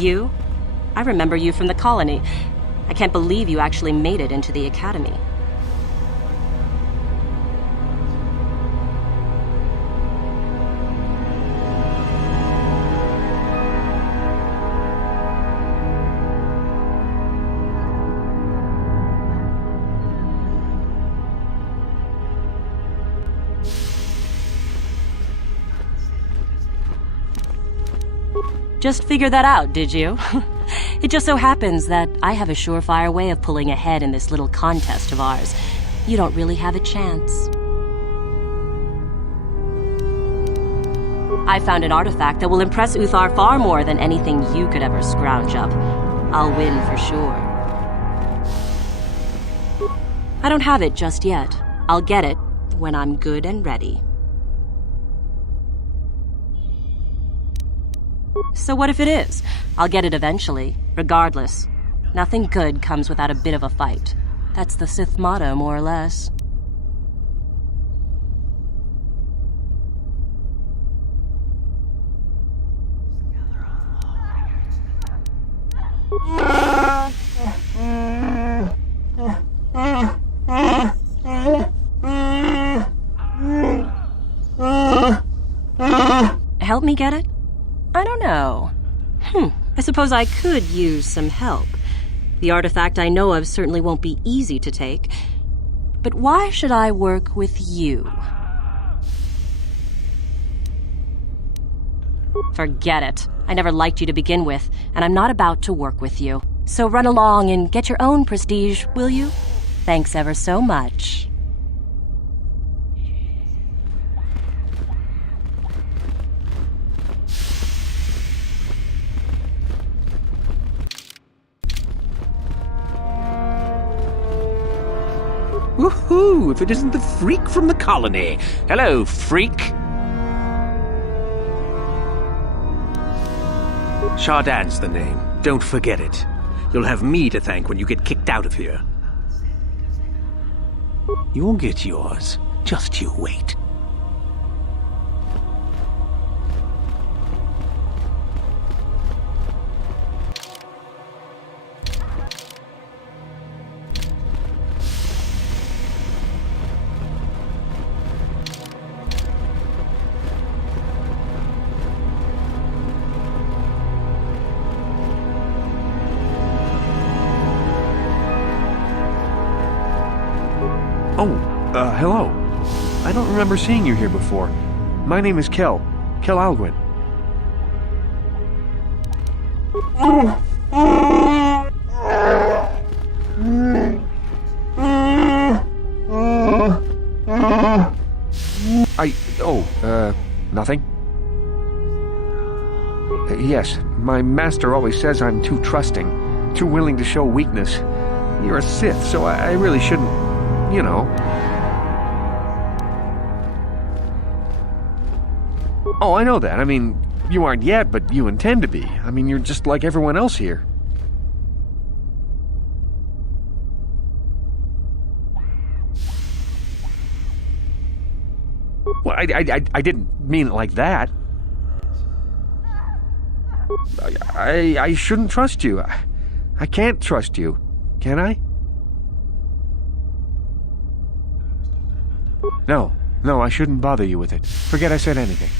You? I remember you from the colony. I can't believe you actually made it into the academy. Just figured that out, did you? It just so happens that I have a surefire way of pulling ahead in this little contest of ours. You don't really have a chance. I found an artifact that will impress Uthar far more than anything you could ever scrounge up. I'll win for sure. I don't have it just yet. I'll get it when I'm good and ready. So what if it is? I'll get it eventually, regardless. Nothing good comes without a bit of a fight. That's the Sith motto, more or less. Help me get it? I don't know. I suppose I could use some help. The artifact I know of certainly won't be easy to take. But why should I work with you? Forget it. I never liked you to begin with, and I'm not about to work with you. So run along and get your own prestige, will you? Thanks ever so much. Woohoo! If it isn't the freak from the colony. Hello, freak. Shardan's the name. Don't forget it. You'll have me to thank when you get kicked out of here. You'll get yours. Just you wait. Hello. I don't remember seeing you here before. My name is Kel Algwin. Nothing? Yes, my master always says I'm too trusting, too willing to show weakness. You're a Sith, so I really shouldn't, you know. Oh, I know that. I mean, you aren't yet, but you intend to be. I mean, you're just like everyone else here. Well, I didn't mean it like that. I shouldn't trust you. I can't trust you. Can I? No, I shouldn't bother you with it. Forget I said anything.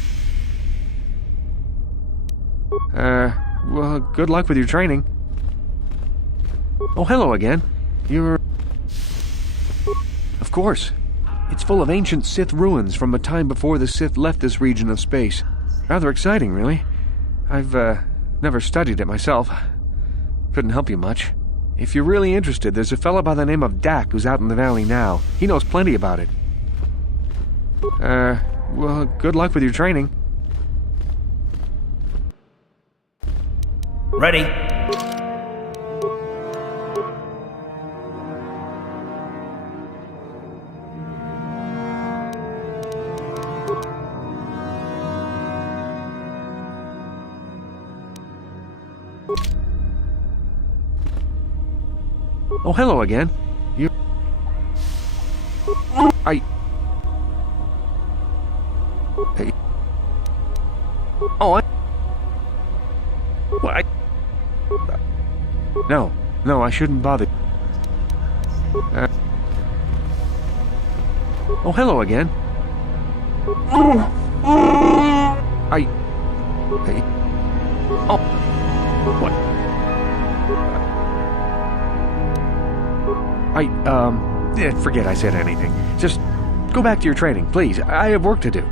Well, good luck with your training. Oh, hello again. You're... Of course. It's full of ancient Sith ruins from a time before the Sith left this region of space. Rather exciting, really. I've, never studied it myself. Couldn't help you much. If you're really interested, there's a fellow by the name of Dak who's out in the valley now. He knows plenty about it. Well, good luck with your training. Ready. Oh, hello again. You... Hey. Oh, No, I shouldn't bother. Oh, hello again. Oh. What? Forget I said anything. Just go back to your training, please. I have work to do.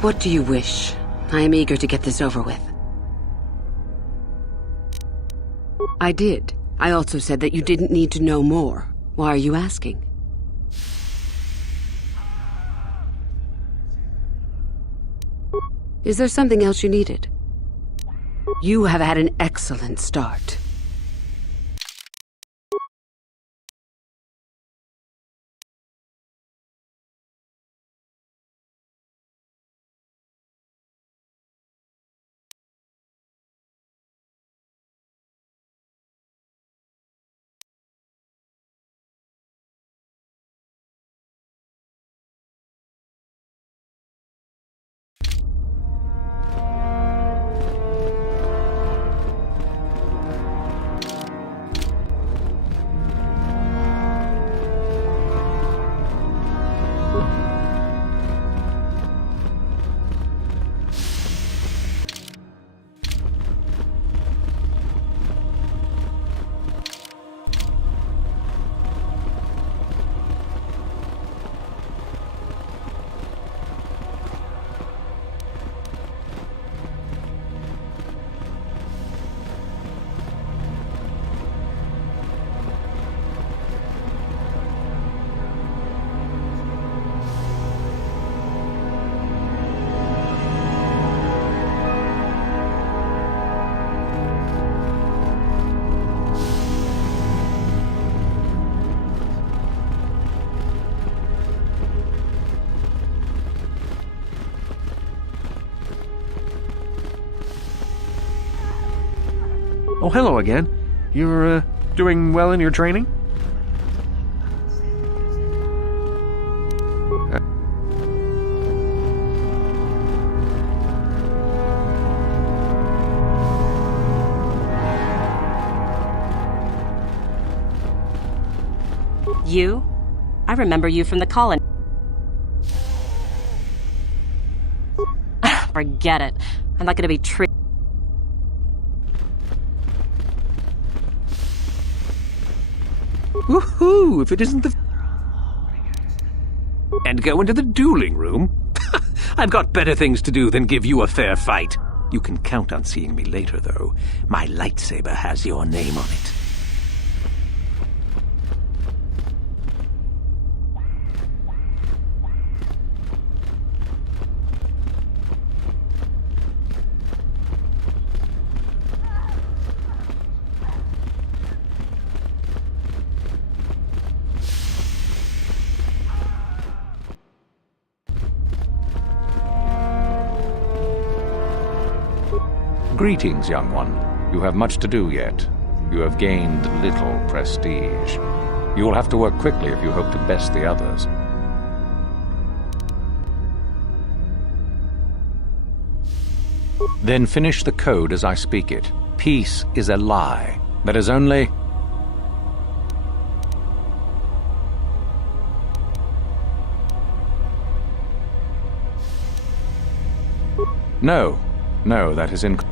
What do you wish? I am eager to get this over with. I did. I also said that you didn't need to know more. Why are you asking? Is there something else you needed? You have had an excellent start. Oh, hello again. You're, doing well in your training? You? I remember you from the colony. Forget it. I'm not gonna be tricked. Woohoo! If it isn't the... And go into the dueling room? I've got better things to do than give you a fair fight. You can count on seeing me later, though. My lightsaber has your name on it. Greetings, young one. You have much to do yet. You have gained little prestige. You will have to work quickly if you hope to best the others. Then finish the code as I speak it. Peace is a lie. That is only... No, that is incorrect.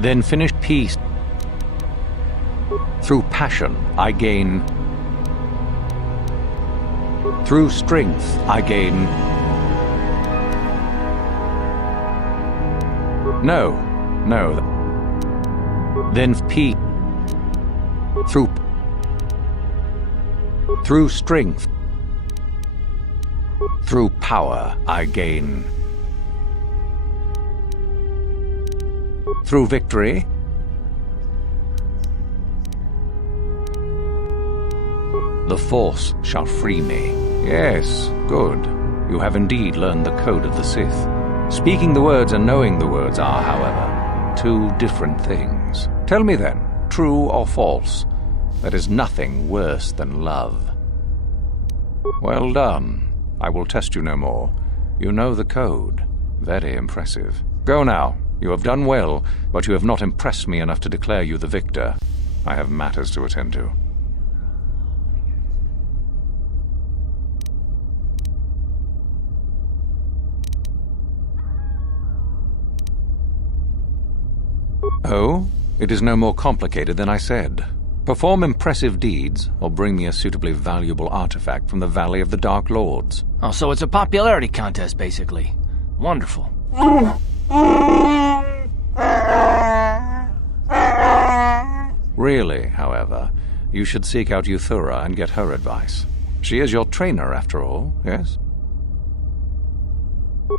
Then finish peace. Through passion, I gain. Through strength, I gain. No. Then peace. Through strength. Through power, I gain. Through victory. The Force shall free me. Yes, good. You have indeed learned the code of the Sith. Speaking the words and knowing the words are, however, two different things. Tell me then, true or false, there is nothing worse than love. Well done. I will test you no more. You know the code. Very impressive. Go now. You have done well, but you have not impressed me enough to declare you the victor. I have matters to attend to. Oh, it is no more complicated than I said. Perform impressive deeds, or bring me a suitably valuable artifact from the Valley of the Dark Lords. Oh, so it's a popularity contest, basically. Wonderful. Really, however, you should seek out Euthura and get her advice. She is your trainer, after all, yes?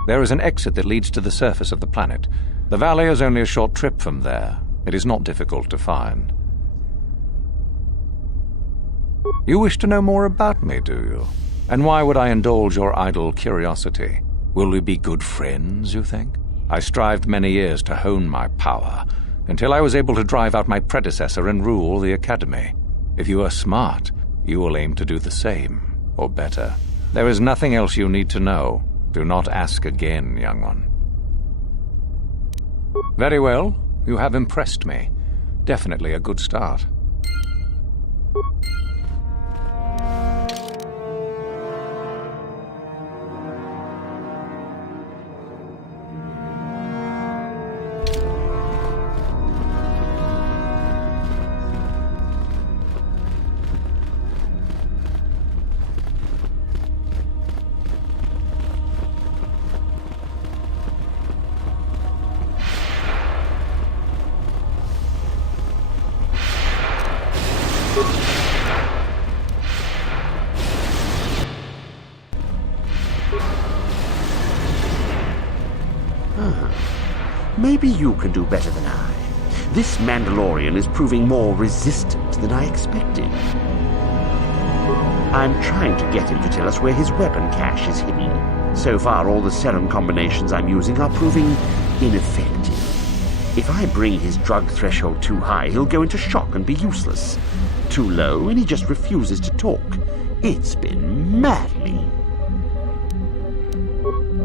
There is an exit that leads to the surface of the planet. The valley is only a short trip from there. It is not difficult to find. You wish to know more about me, do you? And why would I indulge your idle curiosity? Will we be good friends, you think? I strived many years to hone my power, until I was able to drive out my predecessor and rule the Academy. If you are smart, you will aim to do the same, or better. There is nothing else you need to know. Do not ask again, young one. Very well. You have impressed me. Definitely a good start. Maybe you can do better than I. This Mandalorian is proving more resistant than I expected. I'm trying to get him to tell us where his weapon cache is hidden. So far, all the serum combinations I'm using are proving ineffective. If I bring his drug threshold too high, he'll go into shock and be useless. Too low, and he just refuses to talk. It's been maddening.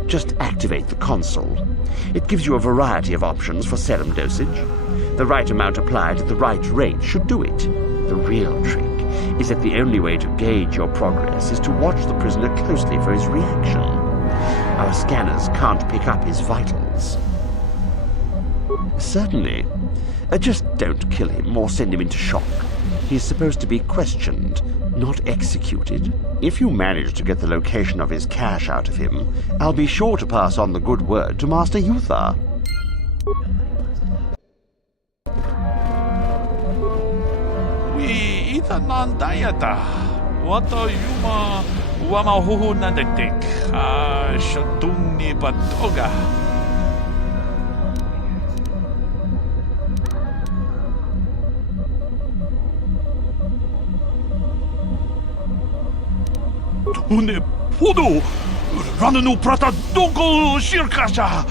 Just activate the console. It gives you a variety of options for serum dosage. The right amount applied at the right rate should do it. The real trick is that the only way to gauge your progress is to watch the prisoner closely for his reaction. Our scanners can't pick up his vitals. Certainly. Just don't kill him or send him into shock. He's supposed to be questioned, not executed. If you manage to get the location of his cache out of him, I'll be sure to pass on the good word to Master Yuthar. We itanan dayata. What are yuma wamahuhu nandetik? Shatung ni batoga. Une podo rananu prata doko shirkasha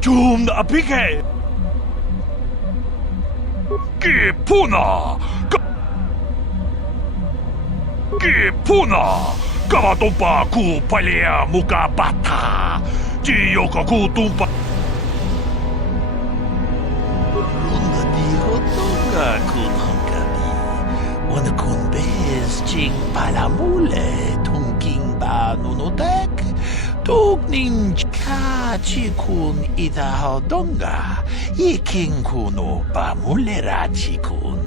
tum apike ki puna kavatompa ku palea muka bata jiyoka ku tumpa runda di hotoga kun hankami wana kun bez jing palamule ba nunotek tugnin ka chikun ida hodonga ikin kuno ba mulera chikun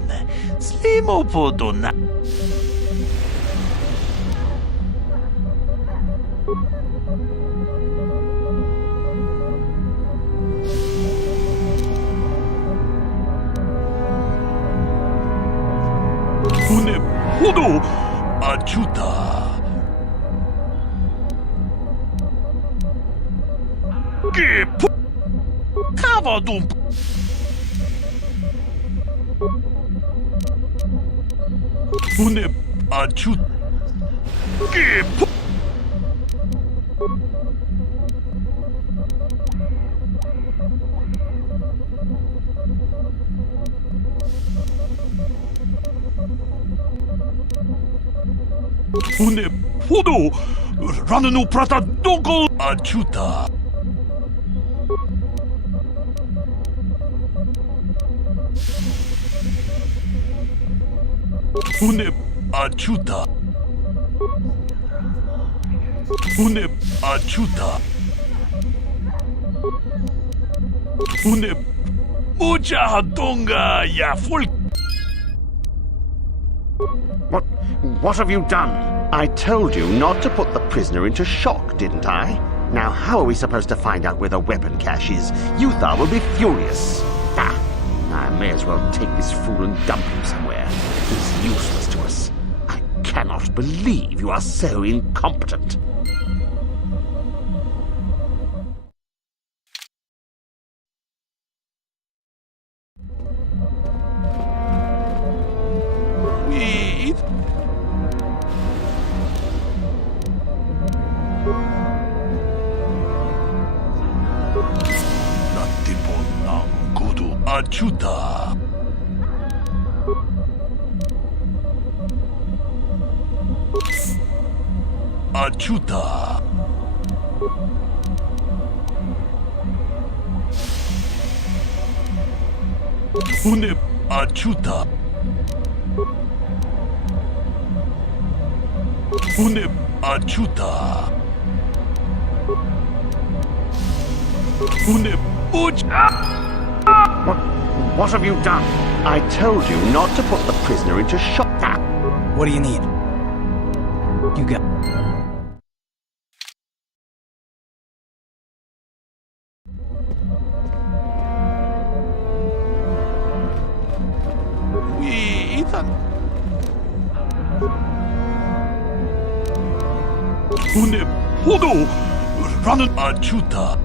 slimo podona une podo ajuda Cavadum Une ajut Une podo rananu prata doko ajuda Une ajuda. Une ajuda. Une mucha hadonga ya full. What have you done? I told you not to put the prisoner into shock, didn't I? Now how are we supposed to find out where the weapon cache is? Yuthar will be furious. I may as well take this fool and dump him somewhere. He's useless to us. I cannot believe you are so incompetent. Achuta. Achuta. Une achuta. Une achuta. Une uch. What have you done? I told you not to put the prisoner into shock. What do you need? You got... Ethan. Une podo. Run achuta.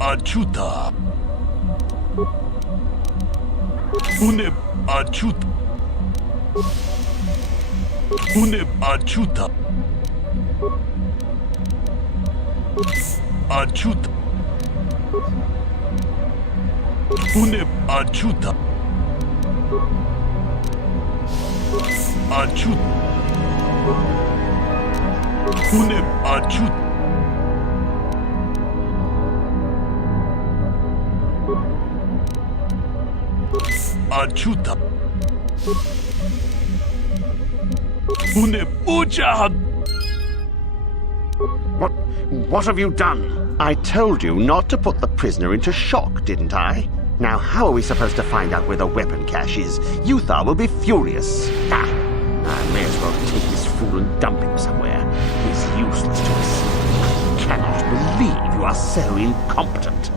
Achuta. Une achuta. Une achuta. Achuta. Une achuta. Achuta. Une achuta. Achuta. Une ucha. What have you done? I told you not to put the prisoner into shock, didn't I? Now how are we supposed to find out where the weapon cache is? Yuthar will be furious. I may as well take this fool and dump him somewhere. He's useless to us. I cannot believe you are so incompetent.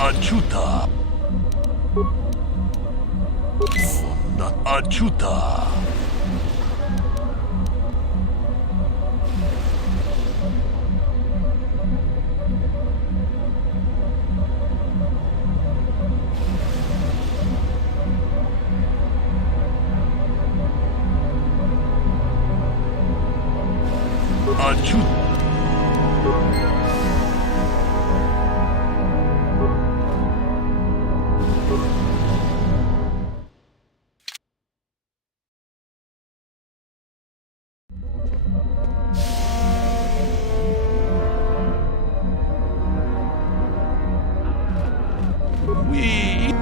Achuta. Not Achuta. Achuta. We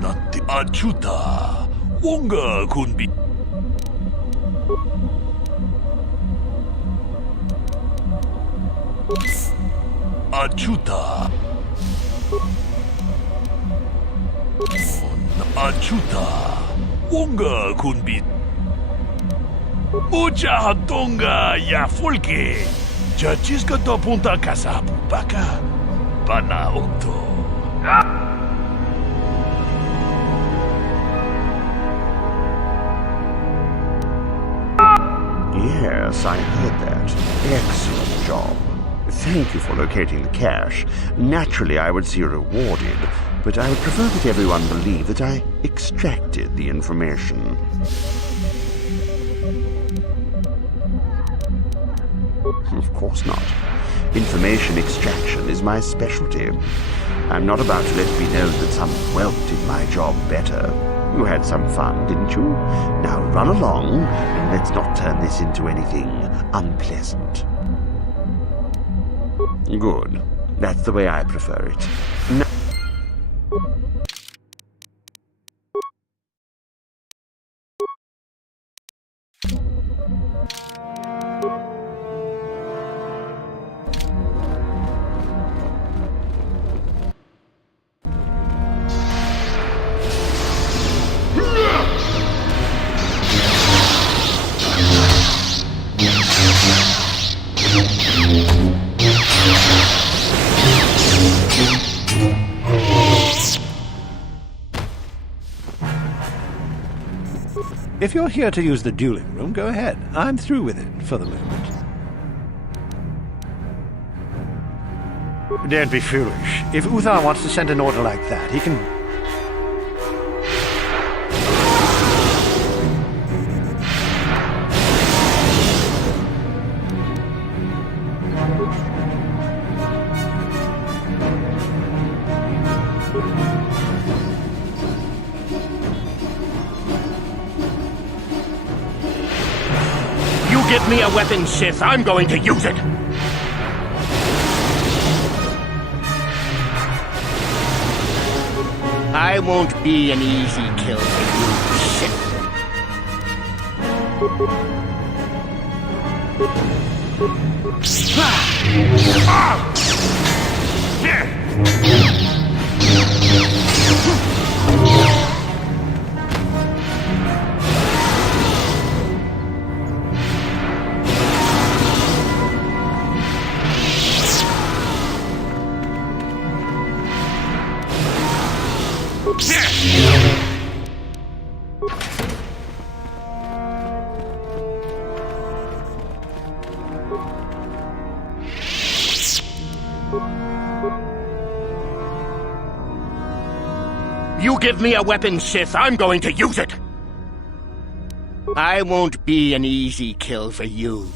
not the Achuta. Wonga kunbi. Achuta. Achuta. Wonga kunbi. Mucha hatonga ya folke. Chachiska to punta kasabu baka. Banaoto. Yes, I heard that. Excellent job. Thank you for locating the cache. Naturally, I would see you rewarded, but I would prefer that everyone believe that I extracted the information. Of course not. Information extraction is my specialty. I'm not about to let it be known that some whelp did my job better. You had some fun, didn't you? Now run along, and let's not turn this into anything unpleasant. Good. That's the way I prefer it. Now If you're here to use the dueling room, go ahead. I'm through with it for the moment. Don't be foolish. If Uthar wants to send an order like that, he can... Give me a weapon, Sith. I'm going to use it. I won't be an easy kill for you, Sith. You give me a weapon, Sith, I'm going to use it! I won't be an easy kill for you.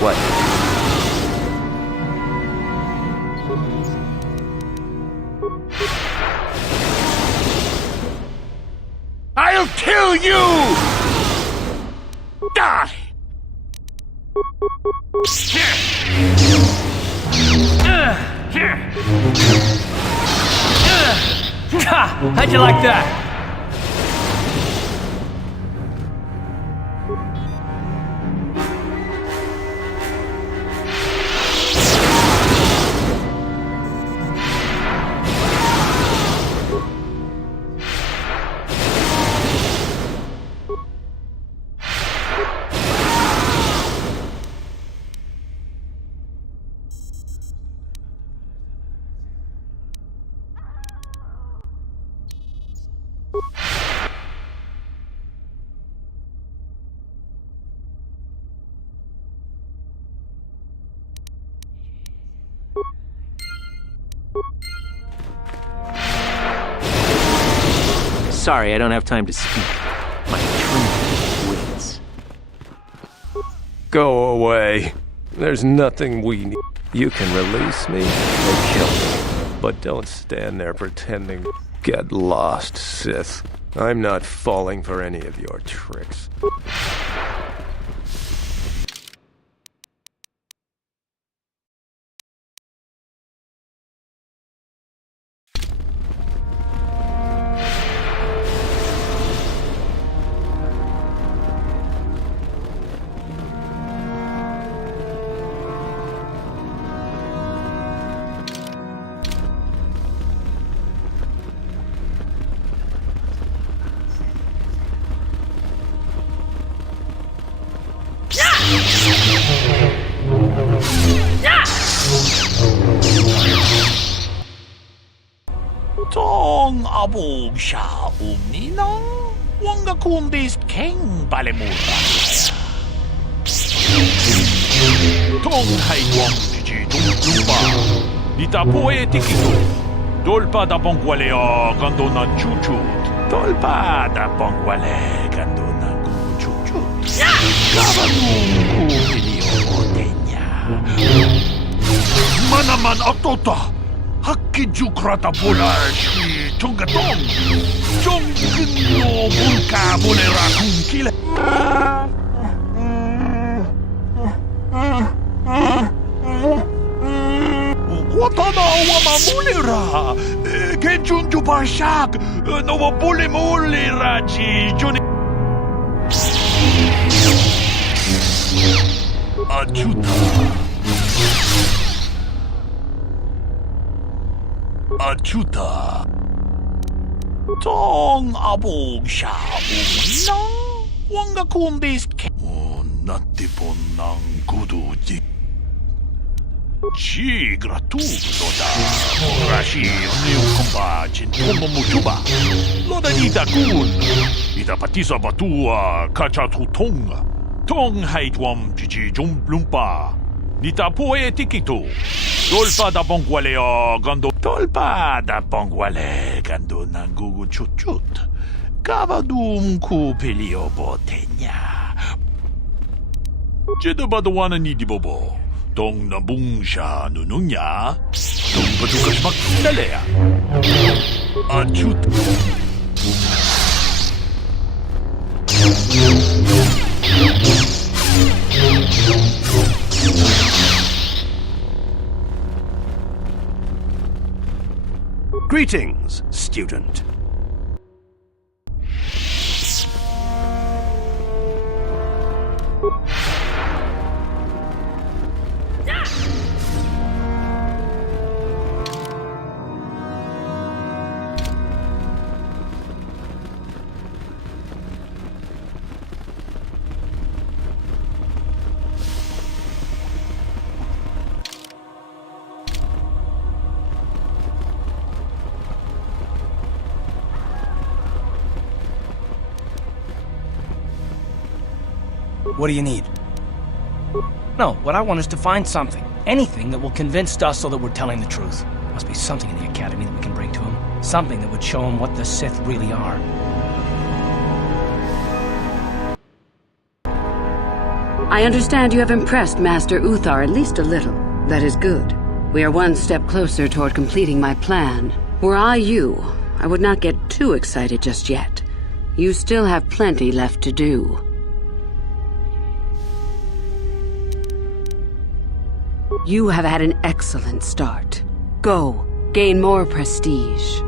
what? I'll kill you! Die! How'd you like that? Sorry, I don't have time to speak. My trinity waits. Go away. There's nothing we need. You can release me or kill me, but don't stand there pretending. Get lost, Sith. I'm not falling for any of your tricks. Tong abog siya umninang wanga kundis keng balemura. Tong haidwang jiji dumpa. Dita poe tikito. Dolpa da pongwalea gando na chuchut. Dolpa da pongwale gando na chuchut. Kavanung kupilio otenya. Manaman atota. Hakkijukrata bulashi tungatong Jongginno bulka bulera kunkile Watana wama mulera Genjunju bashak No wabule mulera chi juni Achuta Achuta Tong abog siya umnang wanga kundis natipon ng guduji Chi gratuito da Rashi niu komba Cintomo muchuba Loda nita kun Ita patisa batua Kachatutonga Tong haitwam jiji jumplumpa Nita poe tikito Dolpa da bongwalea gando Dolpa da bongwale gando nangugu chut Kavadum kupilio botenya Jeda badawana ni di bobo Tong nabung siya nununya Tong patukas magdalea Achut Greetings, student. What do you need? No, what I want is to find something. Anything that will convince Dussel that we're telling the truth. Must be something in the Academy that we can bring to him. Something that would show him what the Sith really are. I understand you have impressed Master Uthar at least a little. That is good. We are one step closer toward completing my plan. Were I you, I would not get too excited just yet. You still have plenty left to do. You have had an excellent start. Go, gain more prestige.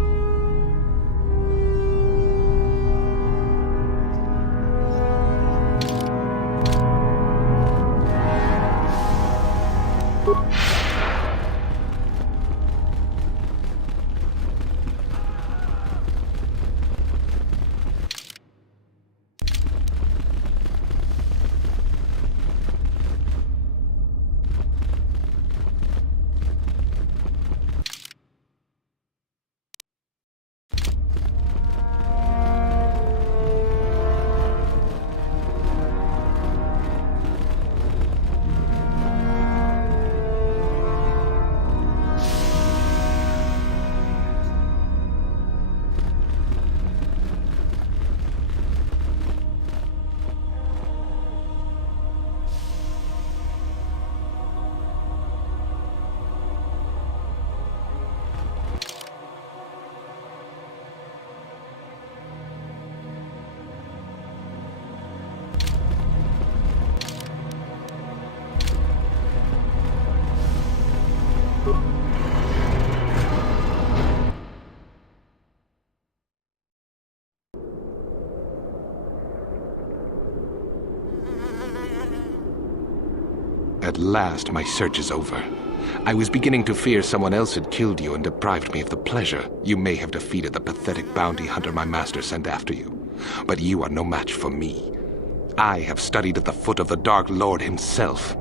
last, my search is over. I was beginning to fear someone else had killed you and deprived me of the pleasure you may have defeated the pathetic bounty hunter my master sent after you. But you are no match for me. I have studied at the foot of the Dark Lord himself.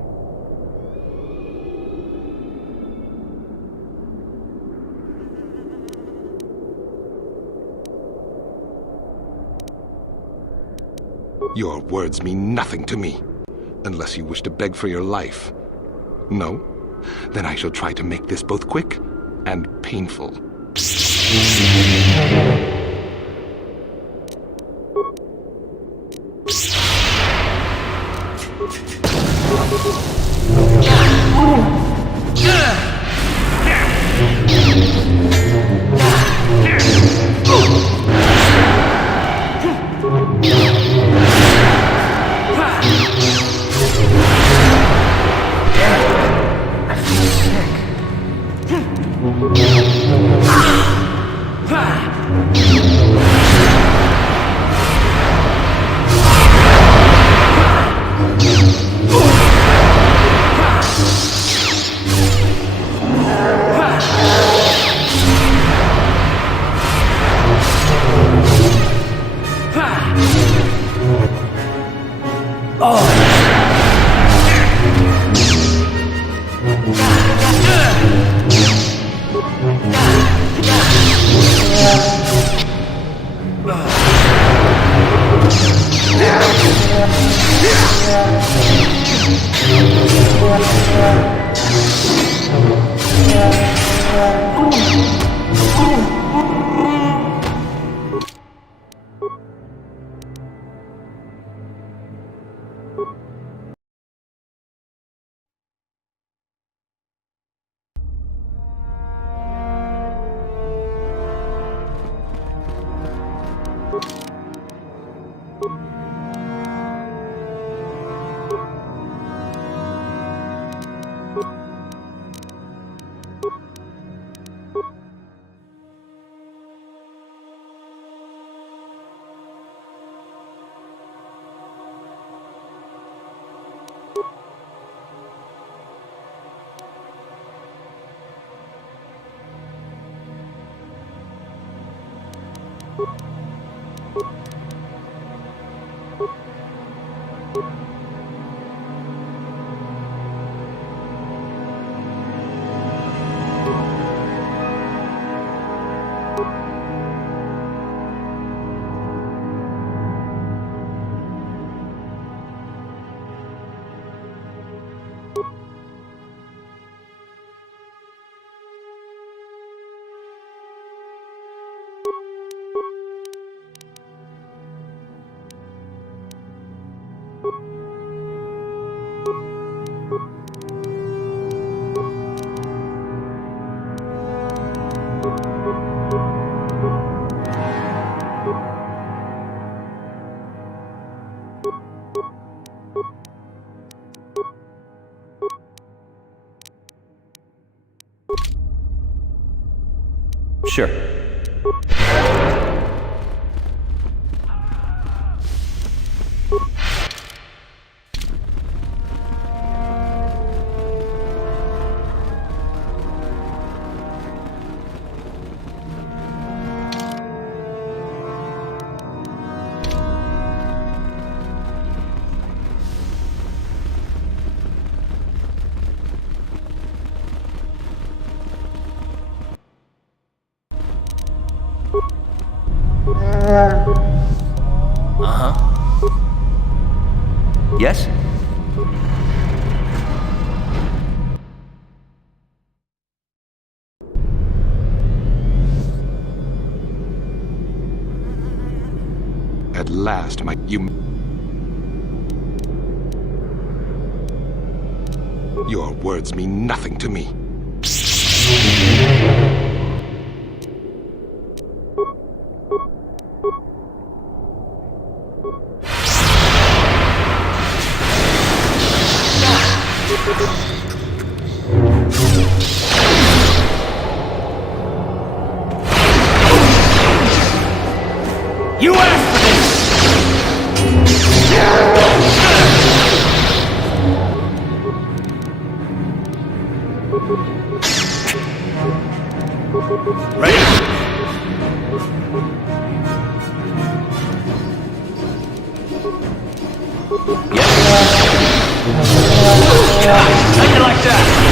Your words mean nothing to me, unless you wish to beg for your life. No? Then I shall try to make this both quick and painful. Sure. Yes? At last, Your words mean nothing to me. You asked for this! Take it like that!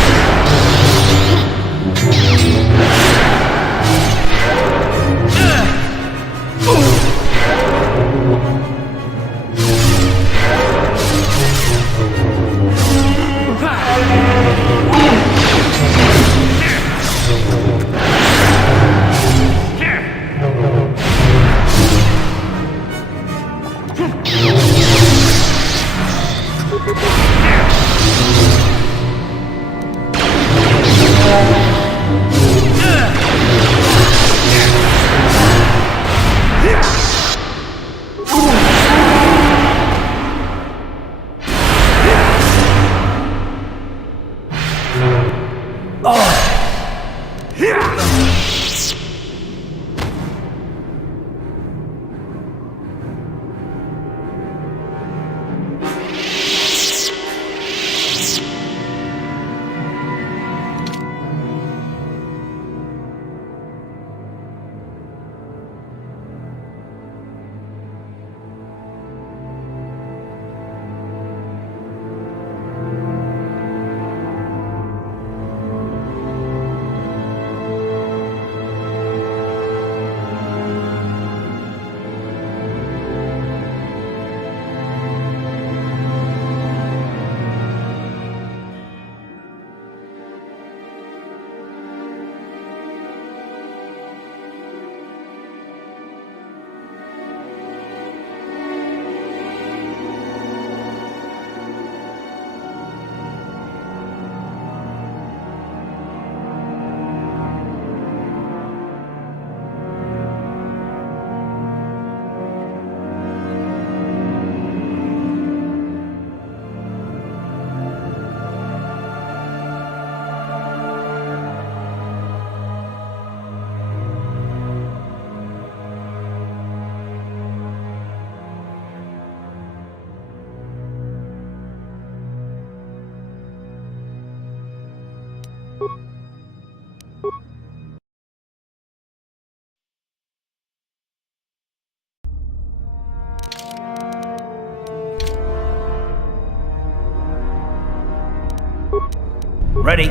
Ready?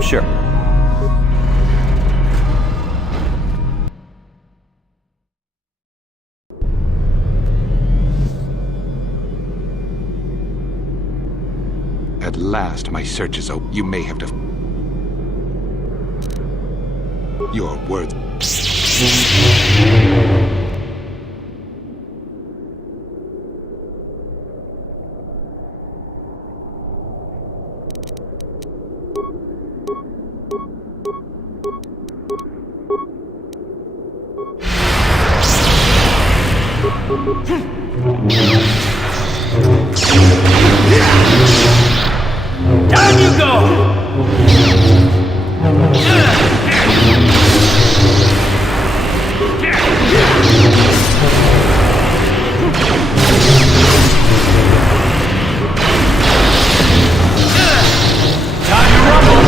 Sure. At last, my search is over. You may have to... Your words... Down you go! Time to rumble!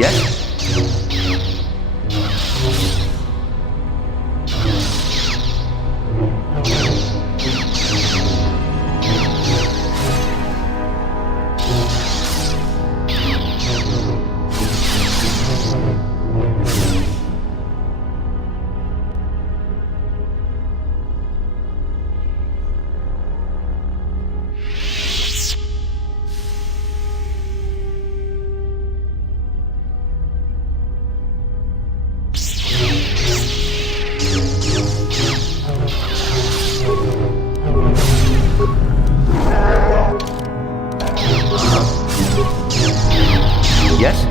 Yes? Yes?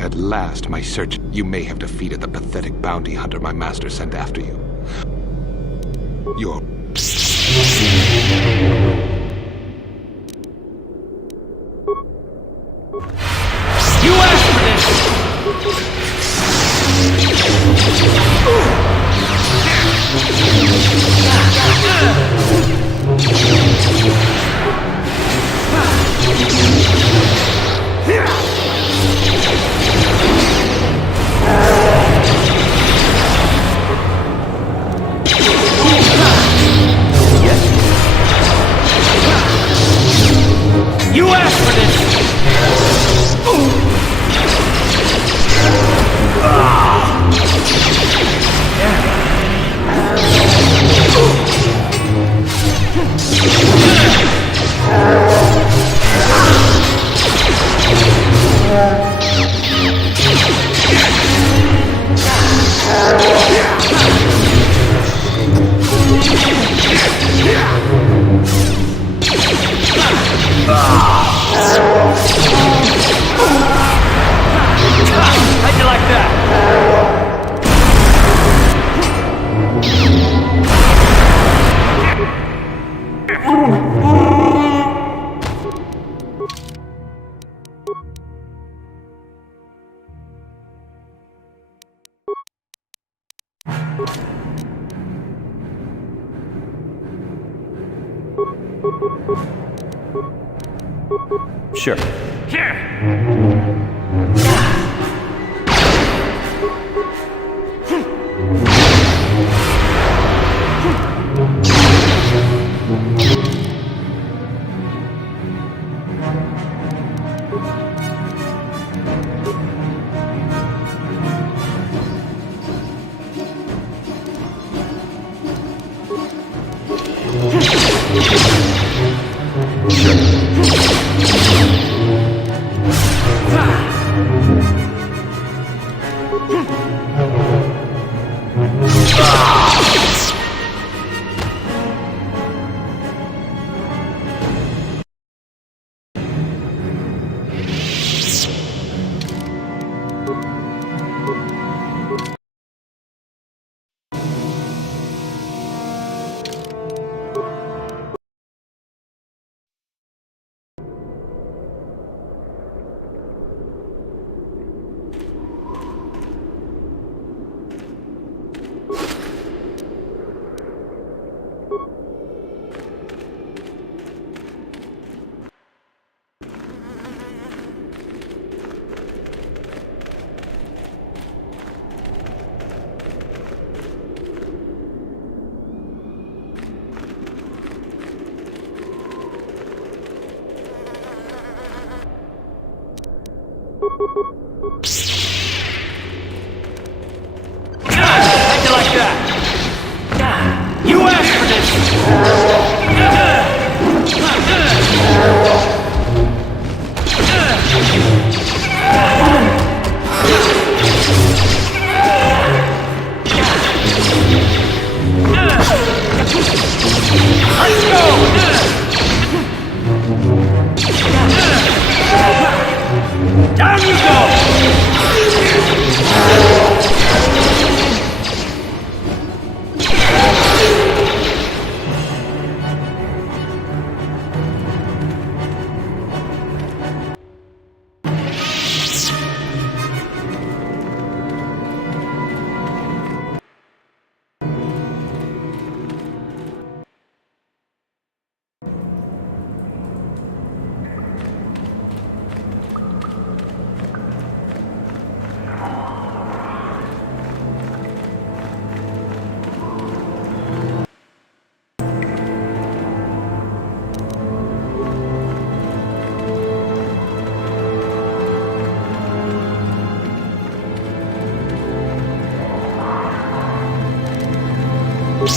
At last, my search. You may have defeated the pathetic bounty hunter my master sent after you. You're... You asked for You asked for this! How'd you like that? Sure. How'd you like that? You asked for Let's go! Down you go! Up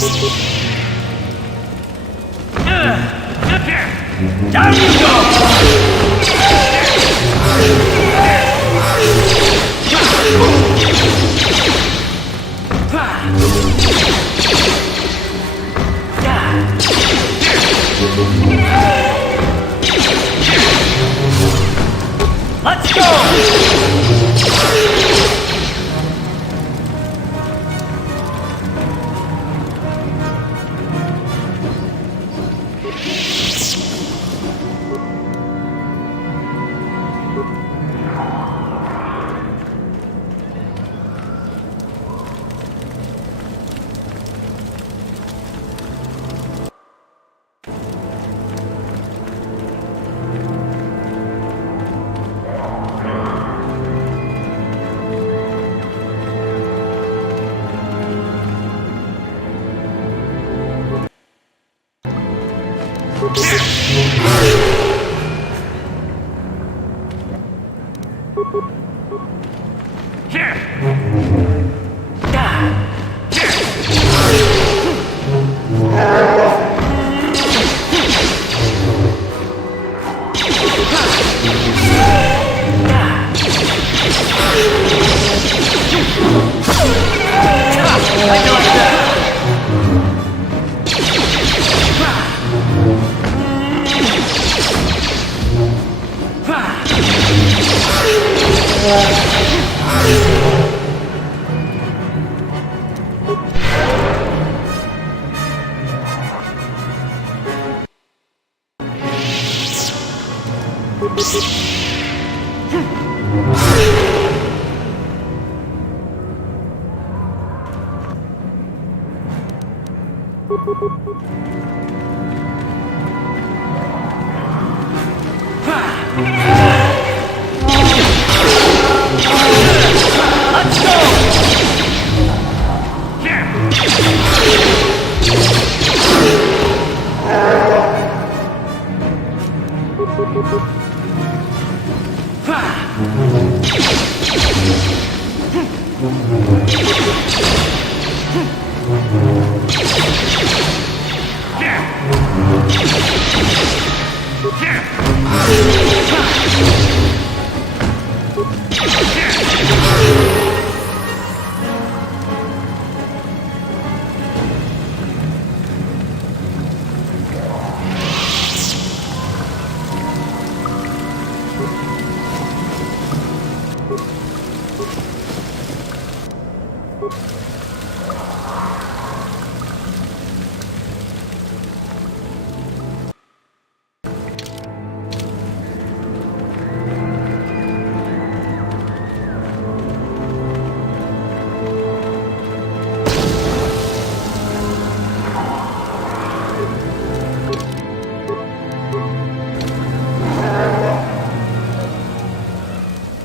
here! Down you Let's go!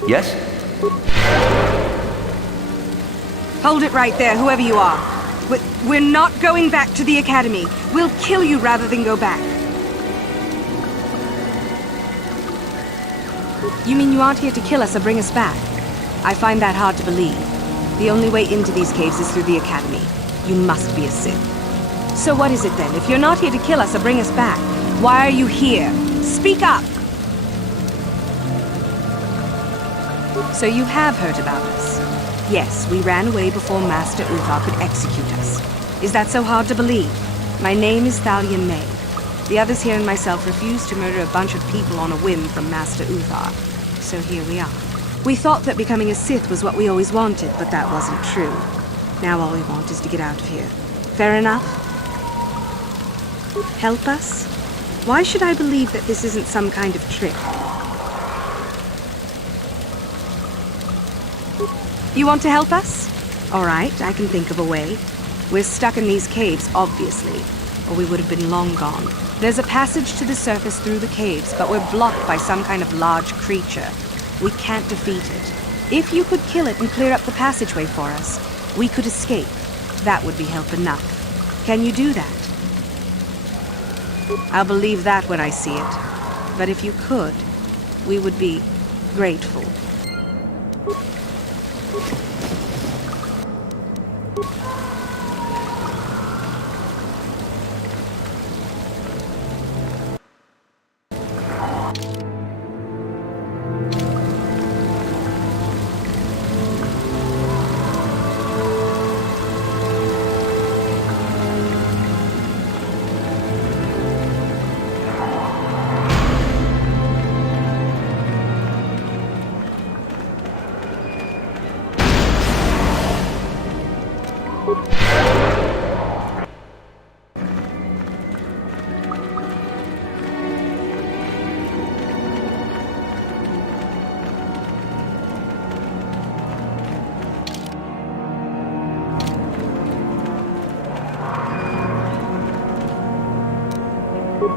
Yes? Hold it right there, whoever you are. We're not going back to the Academy. We'll kill you rather than go back. You mean you aren't here to kill us or bring us back? I find that hard to believe. The only way into these caves is through the Academy. You must be a Sith. So what is it then? If you're not here to kill us or bring us back, why are you here? Speak up! So you have heard about us. Yes, we ran away before Master Uthar could execute us. Is that so hard to believe? My name is Thalia May. The others here and myself refused to murder a bunch of people on a whim from Master Uthar. So here we are. We thought that becoming a Sith was what we always wanted, but that wasn't true. Now all we want is to get out of here. Fair enough? Help us? Why should I believe that this isn't some kind of trick? You want to help us? All right, I can think of a way. We're stuck in these caves, obviously, or we would have been long gone. There's a passage to the surface through the caves, but we're blocked by some kind of large creature. We can't defeat it. If you could kill it and clear up the passageway for us, we could escape. That would be help enough. Can you do that? I'll believe that when I see it. But if you could, we would be grateful. Time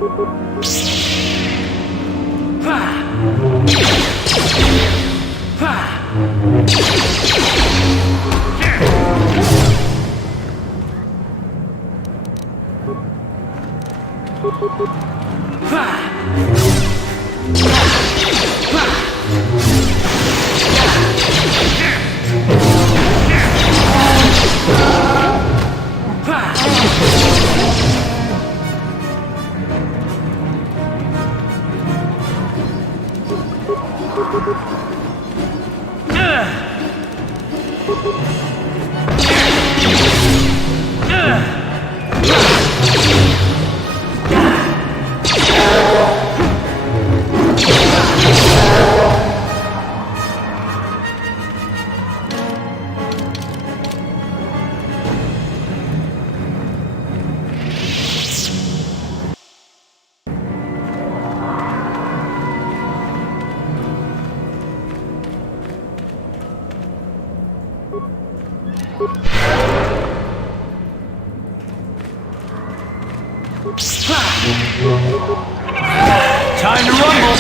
to rumble!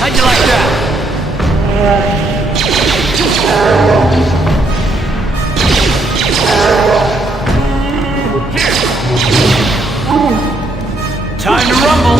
How'd you like that? Time to rumble!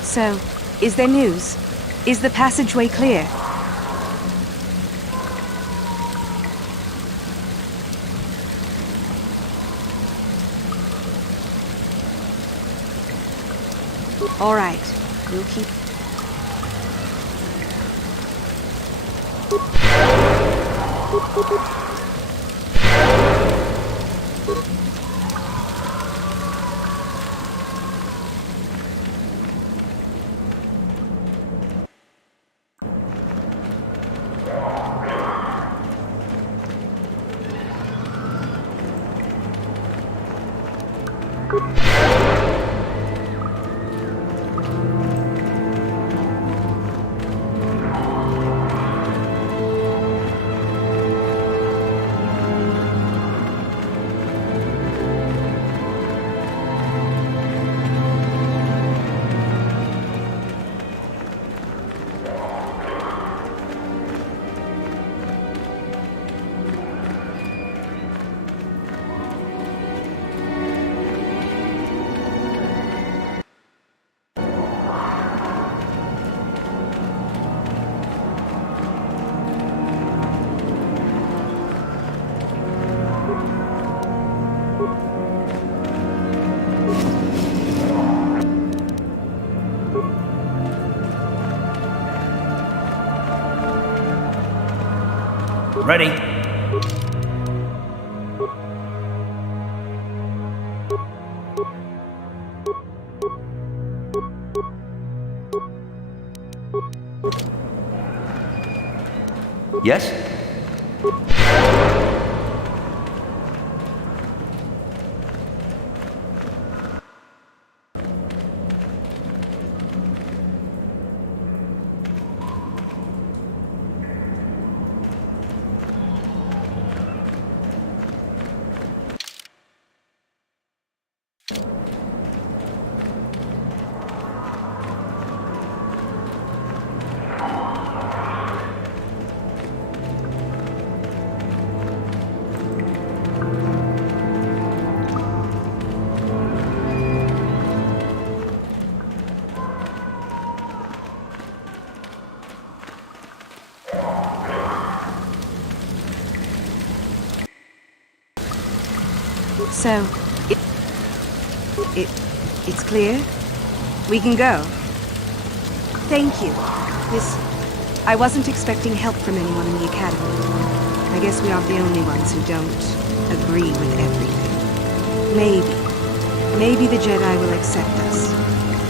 So, is there news? Is the passageway clear? All right, we'll keep... Ready. Yes? So, it's clear? We can go. Thank you. I wasn't expecting help from anyone in the Academy. I guess we aren't the only ones who don't agree with everything. Maybe the Jedi will accept us.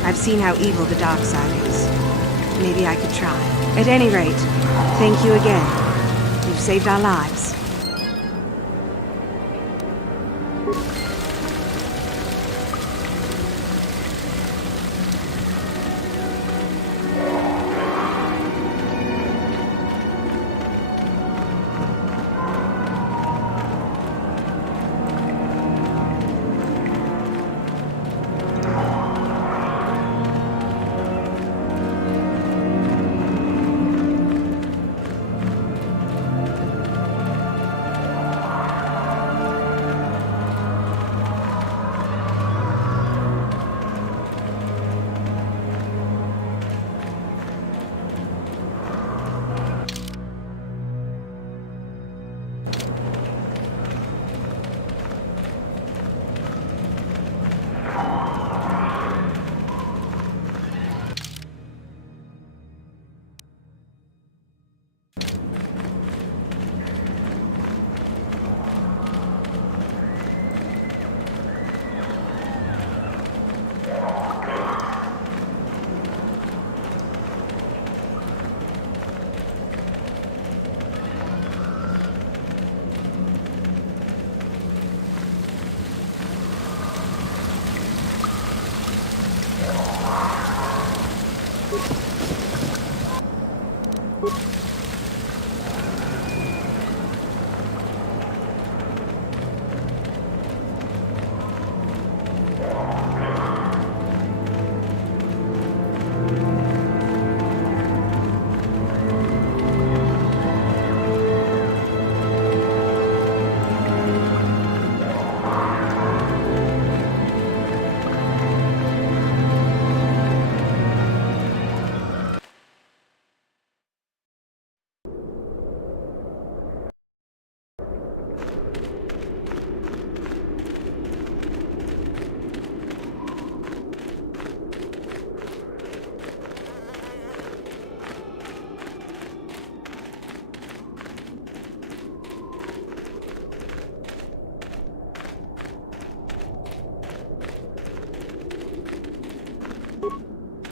I've seen how evil the dark side is. Maybe I could try. At any rate, thank you again. You've saved our lives.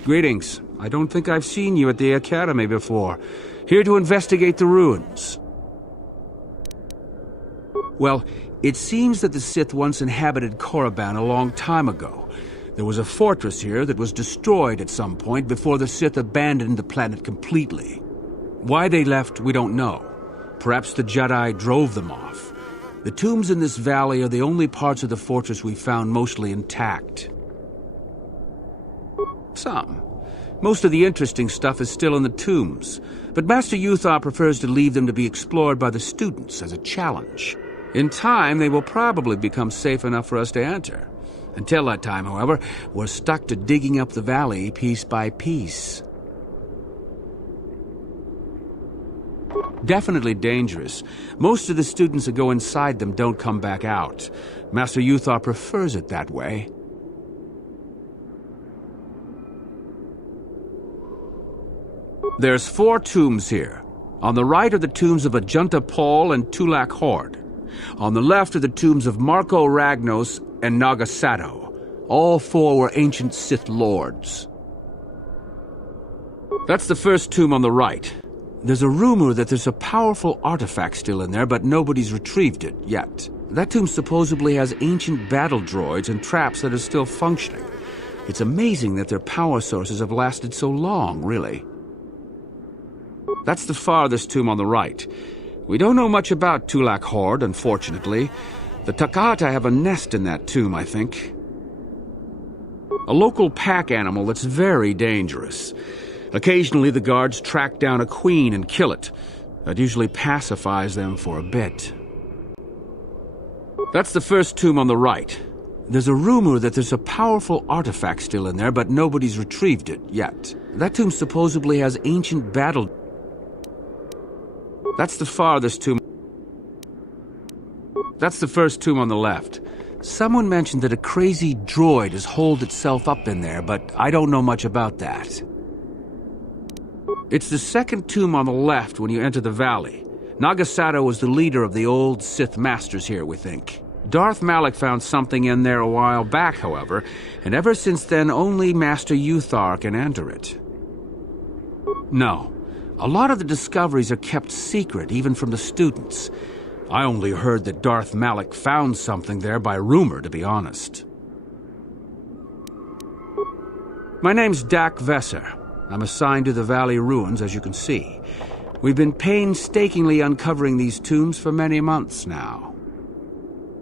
Greetings. I don't think I've seen you at the Academy before. Here to investigate the ruins. Well, it seems that the Sith once inhabited Korriban a long time ago. There was a fortress here that was destroyed at some point before the Sith abandoned the planet completely. Why they left, we don't know. Perhaps the Jedi drove them off. The tombs in this valley are the only parts of the fortress we found mostly intact. Some. Most of the interesting stuff is still in the tombs, but Master Uthar prefers to leave them to be explored by the students as a challenge. In time, they will probably become safe enough for us to enter. Until that time, however, we're stuck to digging up the valley piece by piece. Definitely dangerous. Most of the students that go inside them don't come back out. Master Uthar prefers it that way. There's 4 tombs here. On the right are the tombs of Ajunta Paul and Tulak Hord. On the left are the tombs of Marco Ragnos and Nagasato. All four were ancient Sith lords. That's the first tomb on the right. There's a rumor that there's a powerful artifact still in there, but nobody's retrieved it yet. That tomb supposedly has ancient battle droids and traps that are still functioning. It's amazing that their power sources have lasted so long, really. That's the farthest tomb on the right. We don't know much about Tulak Hord, unfortunately. The Takata have a nest in that tomb, I think. A local pack animal that's very dangerous. Occasionally the guards track down a queen and kill it. That usually pacifies them for a bit. That's the first tomb on the right. There's a rumor that there's a powerful artifact still in there, but nobody's retrieved it yet. That tomb supposedly has ancient battle... That's the farthest tomb. That's the first tomb on the left. Someone mentioned that a crazy droid has holed itself up in there, but I don't know much about that. It's the second tomb on the left when you enter the valley. Nagasato was the leader of the old Sith Masters here, we think. Darth Malak found something in there a while back, however, and ever since then only Master Uthar can enter it. No. A lot of the discoveries are kept secret, even from the students. I only heard that Darth Malak found something there by rumor, to be honest. My name's Dak Vesser. I'm assigned to the Valley Ruins, as you can see. We've been painstakingly uncovering these tombs for many months now.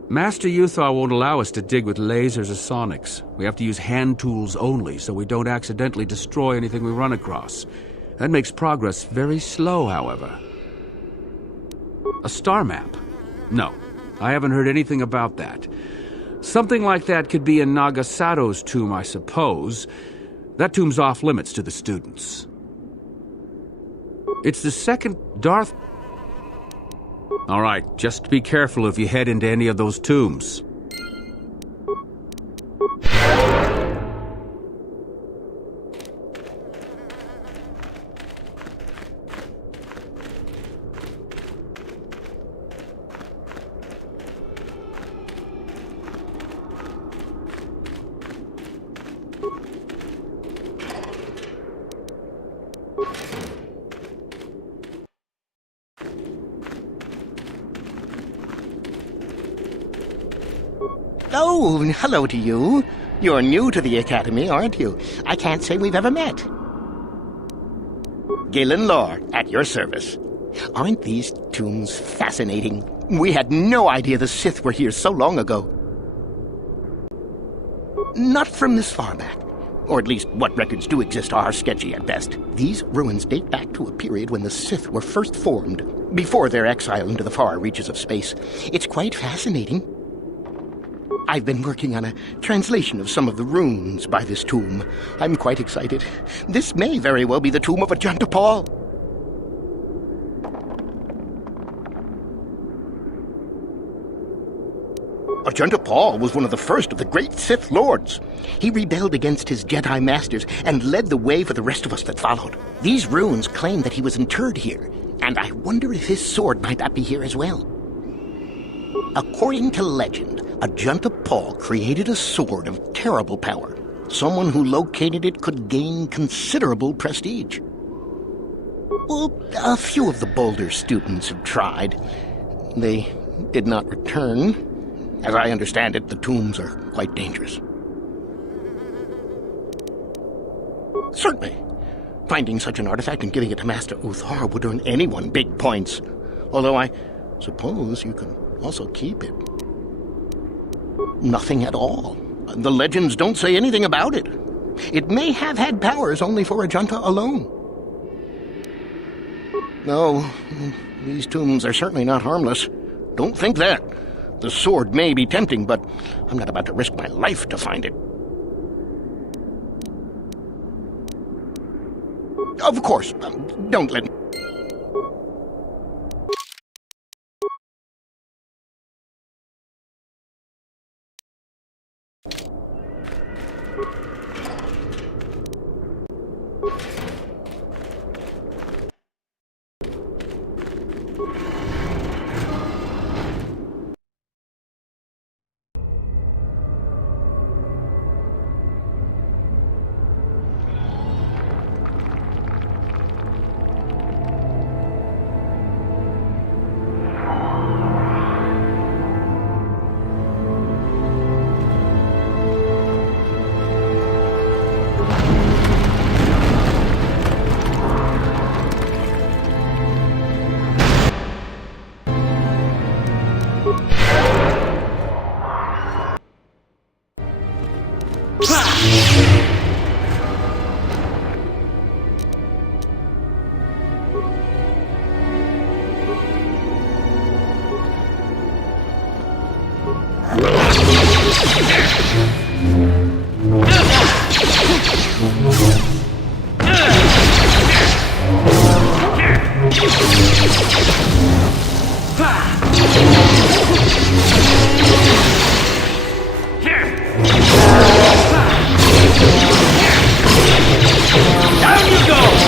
Master Uthar won't allow us to dig with lasers or sonics. We have to use hand tools only, so we don't accidentally destroy anything we run across. That makes progress very slow, however. A star map? No, I haven't heard anything about that. Something like that could be in Nagasato's tomb, I suppose. That tomb's off limits to the students. It's the second Darth... All right, just be careful if you head into any of those tombs. Oh, hello to you. You're new to the Academy, aren't you? I can't say we've ever met. Galen Lore, at your service. Aren't these tombs fascinating? We had no idea the Sith were here so long ago. Not from this far back. Or at least what records do exist are sketchy at best. These ruins date back to a period when the Sith were first formed, before their exile into the far reaches of space. It's quite fascinating. I've been working on a translation of some of the runes by this tomb. I'm quite excited. This may very well be the tomb of Ajunta Paul. Ajunta Paul was one of the first of the great Sith Lords. He rebelled against his Jedi Masters and led the way for the rest of us that followed. These runes claim that he was interred here, and I wonder if his sword might not be here as well. According to legend, Ajunta Paul created a sword of terrible power. Someone who located it could gain considerable prestige. Well, a few of the Boulder students have tried. They did not return. As I understand it, the tombs are quite dangerous. Certainly. Finding such an artifact and giving it to Master Uthar would earn anyone big points. Although I suppose you can also keep it. Nothing at all. The legends don't say anything about it. It may have had powers only for Ajunta alone. No, these tombs are certainly not harmless. Don't think that. The sword may be tempting, but I'm not about to risk my life to find it. Of course, don't let me... Down you go!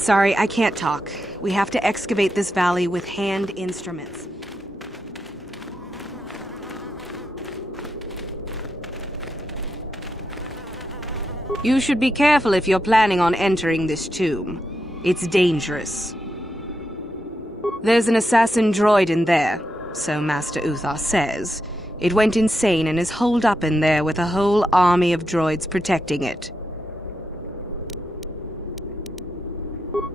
Sorry, I can't talk. We have to excavate this valley with hand instruments. You should be careful if you're planning on entering this tomb. It's dangerous. There's an assassin droid in there, so Master Uthar says. It went insane and is holed up in there with a whole army of droids protecting it.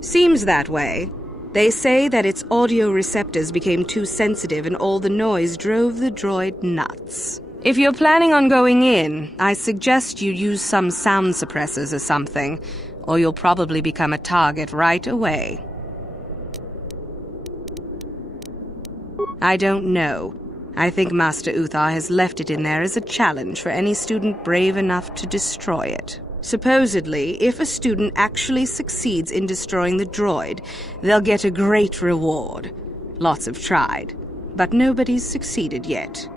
Seems that way. They say that its audio receptors became too sensitive and all the noise drove the droid nuts. If you're planning on going in, I suggest you use some sound suppressors or something, or you'll probably become a target right away. I don't know. I think Master Uthar has left it in there as a challenge for any student brave enough to destroy it. Supposedly, if a student actually succeeds in destroying the droid, they'll get a great reward. Lots have tried, but nobody's succeeded yet.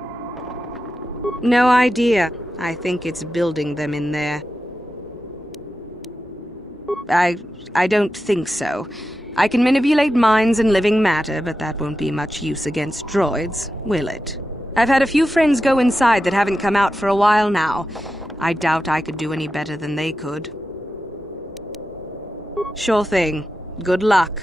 No idea. I think it's building them in there. I don't think so. I can manipulate minds and living matter, but that won't be much use against droids, will it? I've had a few friends go inside that haven't come out for a while now. I doubt I could do any better than they could. Sure thing. Good luck.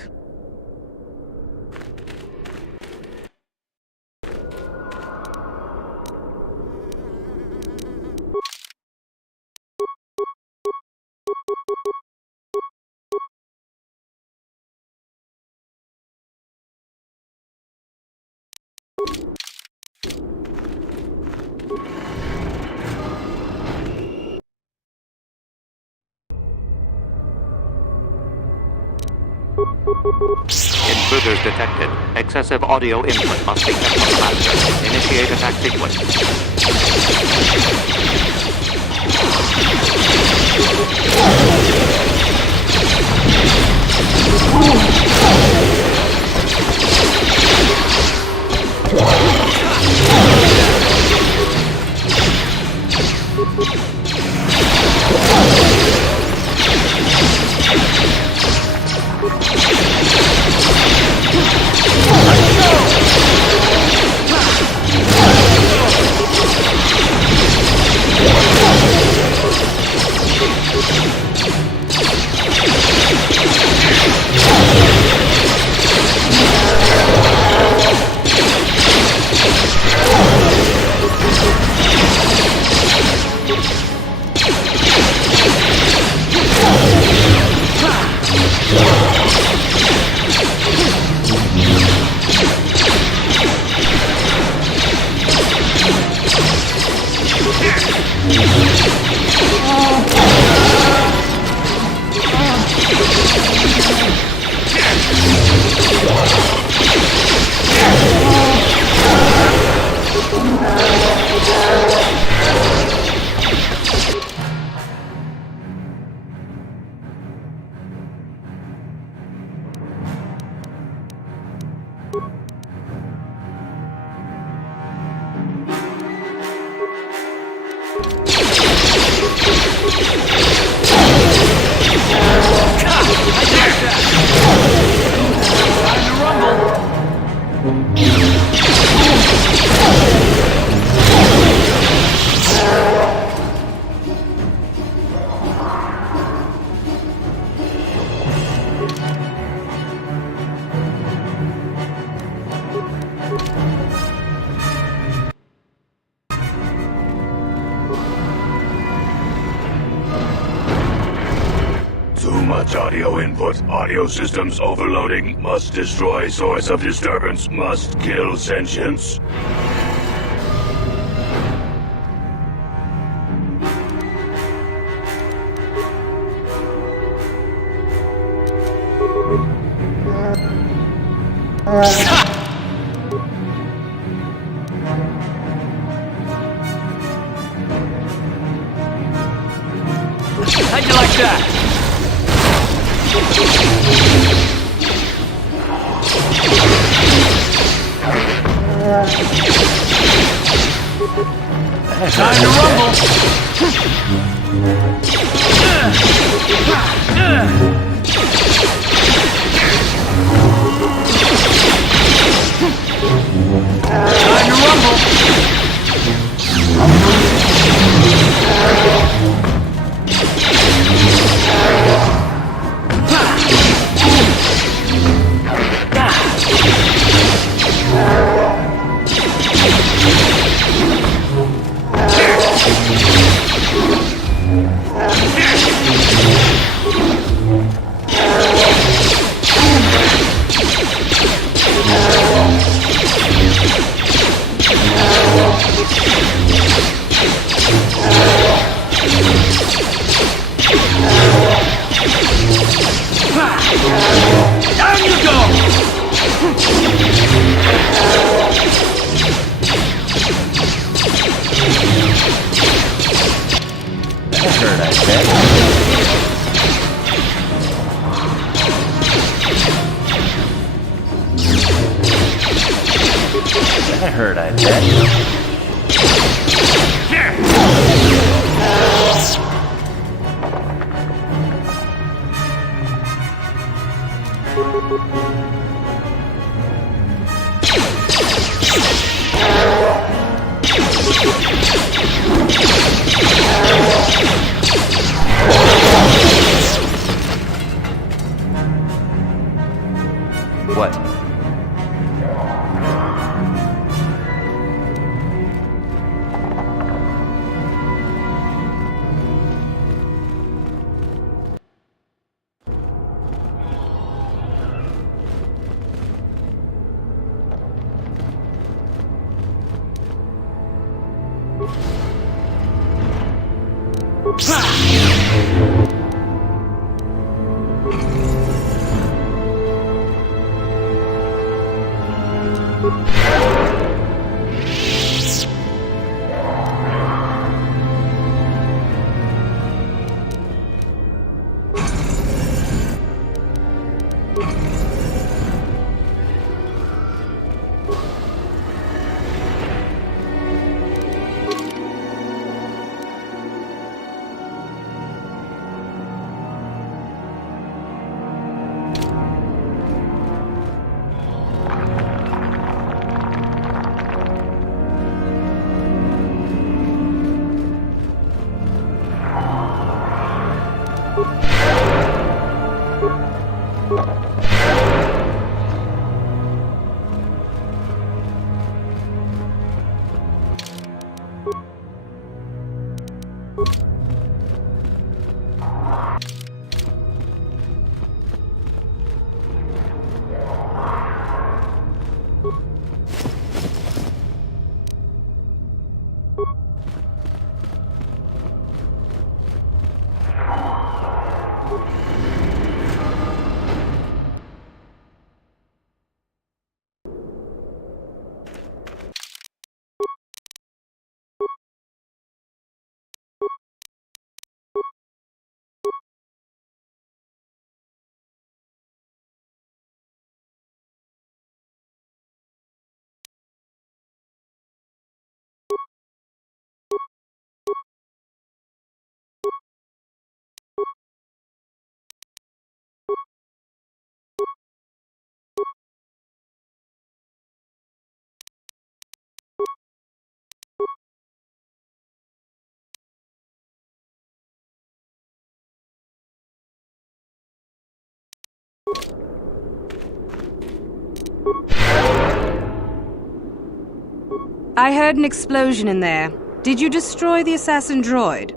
Intruders detected. Excessive audio input must be kept on the master. Initiate attack sequence. Too much audio input. Audio systems overloading. Must destroy source of disturbance. Must kill sentience. How'd you like that? Time to rumble. That hurt, I bet. What? I heard an explosion in there. Did you destroy the assassin droid?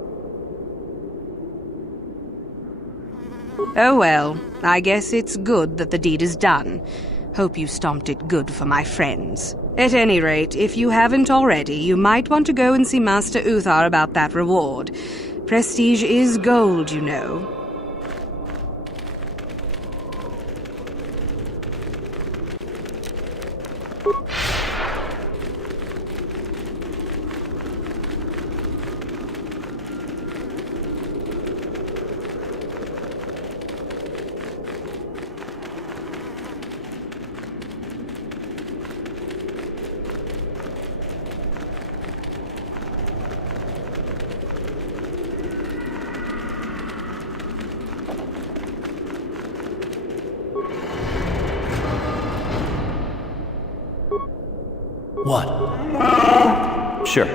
Oh well, I guess it's good that the deed is done. Hope you stomped it good for my friends. At any rate, if you haven't already, you might want to go and see Master Uthar about that reward. Prestige is gold, you know. What? Sure.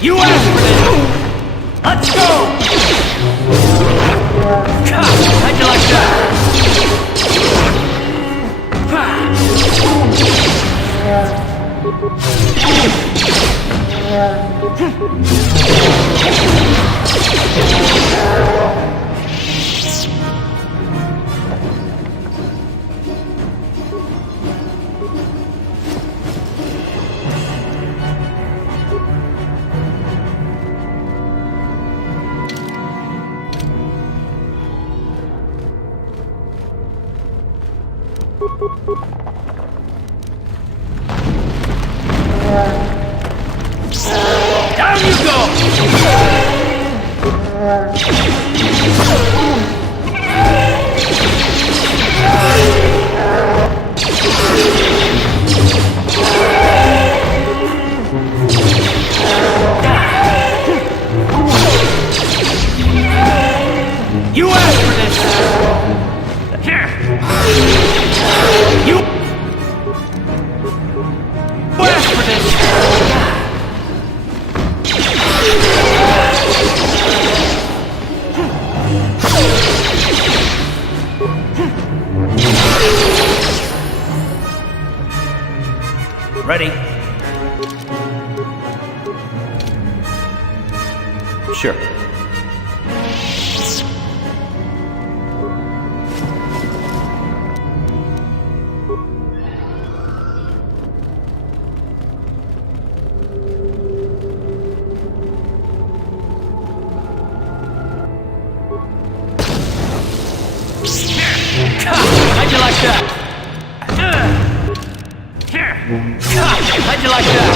You asked for this! Let's go! How'd you like that? Down you go! You asked for this! Here! You asked for this! Ready? Sure. How'd you like that? Here! How'd you like that?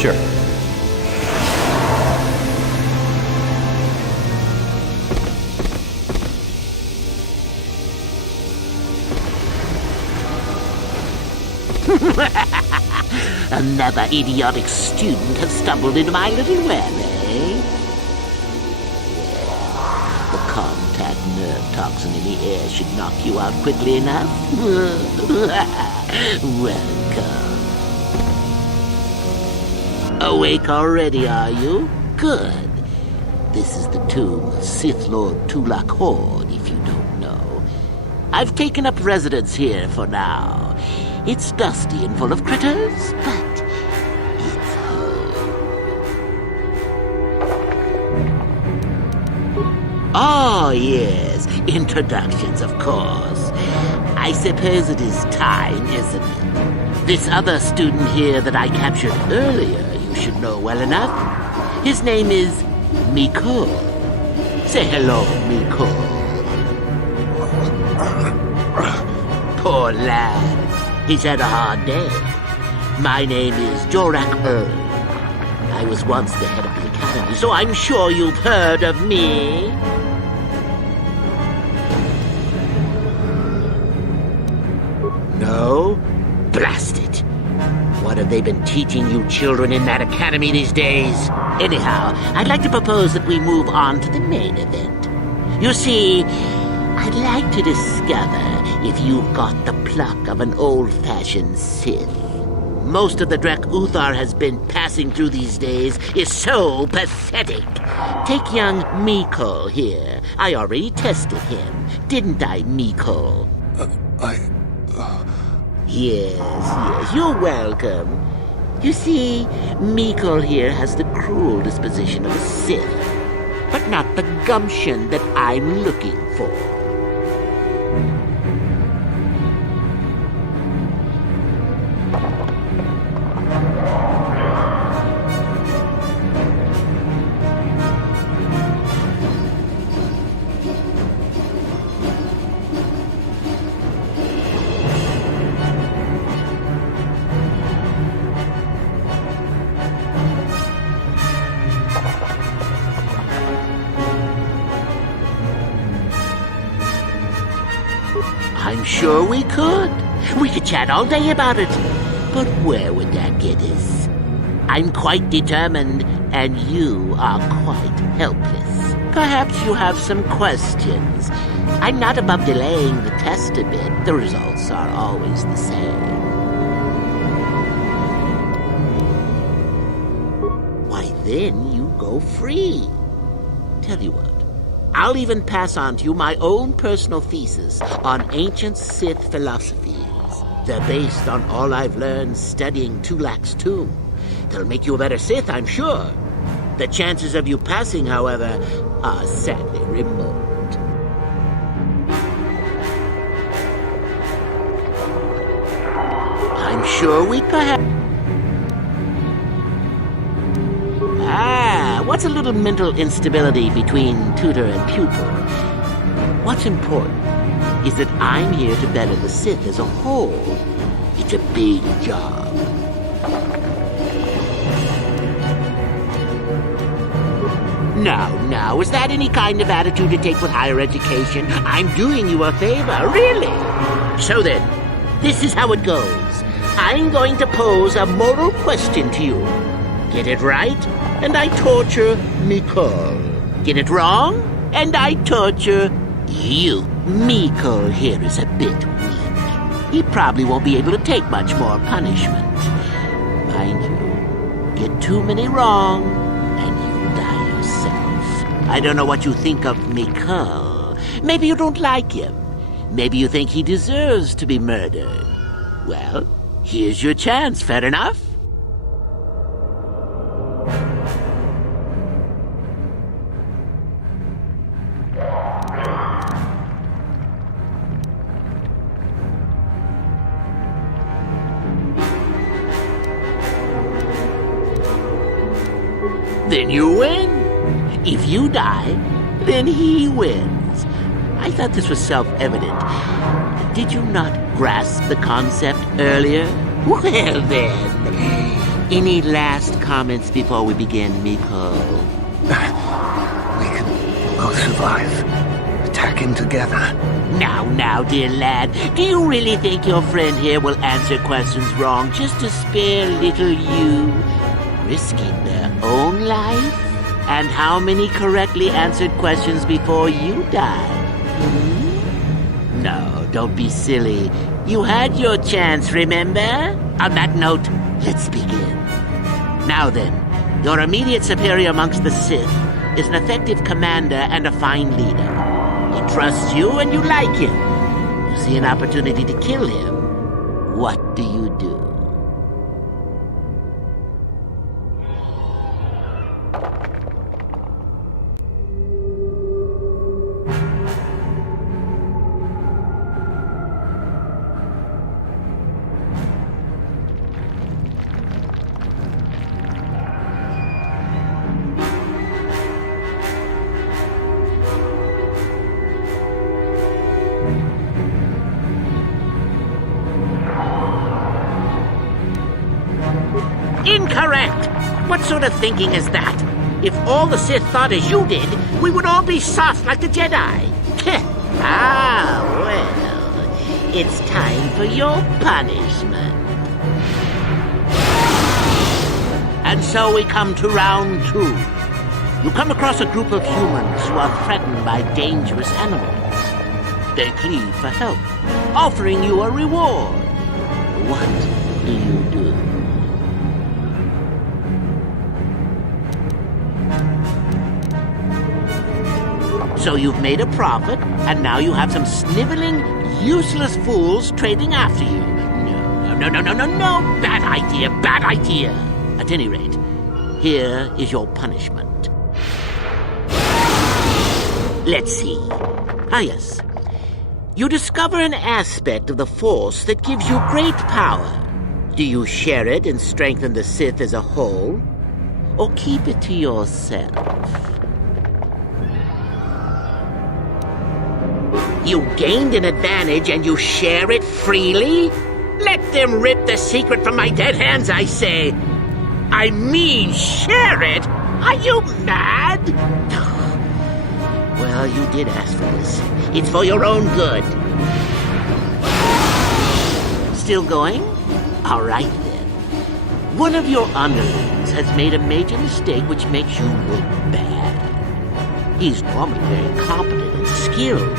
Sure. Another idiotic student has stumbled into my little web, eh? The contact nerve toxin in the air should knock you out quickly enough. Welcome. Awake already, are you? Good. This is the tomb of Sith Lord Tulak Hord, if you don't know. I've taken up residence here for now. It's dusty and full of critters, but it's home. Oh, yes. Introductions, of course. I suppose it is time, isn't it? This other student here that I captured earlier, you should know well enough. His name is Miko. Say hello, Miko. Poor lad. He's had a hard day. My name is Jorak Earl. I was once the head of the academy, so I'm sure you've heard of me. No? Blast it. What have they been teaching you children in that academy these days? Anyhow, I'd like to propose that we move on to the main event. You see, I'd like to discover if you've got the pluck of an old-fashioned Sith. most of the Drek Uthar has been passing through these days is so pathetic. Take young Mikol here. I already tested him, didn't I, Mikol? Yes, you're welcome. You see, Mikol here has the cruel disposition of a Sith, but not the gumption that I'm looking for. I'm sure we could. We could chat all day about it. But where would that get us? I'm quite determined, and you are quite helpless. Perhaps you have some questions. I'm not above delaying the test a bit. The results are always the same. Why, then you go free. Tell you what. I'll even pass on to you my own personal thesis on ancient Sith philosophies. They're based on all I've learned studying Tulak's tomb. They'll make you a better Sith, I'm sure. The chances of you passing, however, are sadly remote. I'm sure we perhaps... What's a little mental instability between tutor and pupil? What's important is that I'm here to better the Sith as a whole. It's a big job. Now, is that any kind of attitude to take with higher education? I'm doing you a favor, really. So then, this is how it goes. I'm going to pose a moral question to you. Get it right, and I torture Mikol. Get it wrong, and I torture you. Mikol here is a bit weak. He probably won't be able to take much more punishment. Mind you, get too many wrong, and you die yourself. I don't know what you think of Mikol. Maybe you don't like him. Maybe you think he deserves to be murdered. Well, here's your chance, fair enough? Then you win. If you die, then he wins. I thought this was self-evident. Did you not grasp the concept earlier? Well then, any last comments before we begin, Mikol? We can both survive. Attacking together. Now, dear lad, do you really think your friend here will answer questions wrong just to spare little you? Risking their own life? And how many correctly answered questions before you died? No, don't be silly. You had your chance, remember? On that note, let's begin. Now then, your immediate superior amongst the Sith is an effective commander and a fine leader. He trusts you and you like him. You see an opportunity to kill him. What do you do? Incorrect! What sort of thinking is that? If all the Sith thought as you did, we would all be soft like the Jedi. Well, it's time for your punishment. And so we come to round 2. You come across a group of humans who are threatened by dangerous animals. They plead for help, offering you a reward. What do you do? So you've made a profit, and now you have some sniveling, useless fools trading after you. No. Bad idea. At any rate, here is your punishment. Let's see. Yes. You discover an aspect of the Force that gives you great power. Do you share it and strengthen the Sith as a whole? Or keep it to yourself? You gained an advantage and you share it freely? Let them rip the secret from my dead hands, I say. I mean, share it? Are you mad? Well, you did ask for this. It's for your own good. Still going? All right, then. One of your underlings has made a major mistake which makes you look bad. He's normally very competent and skilled.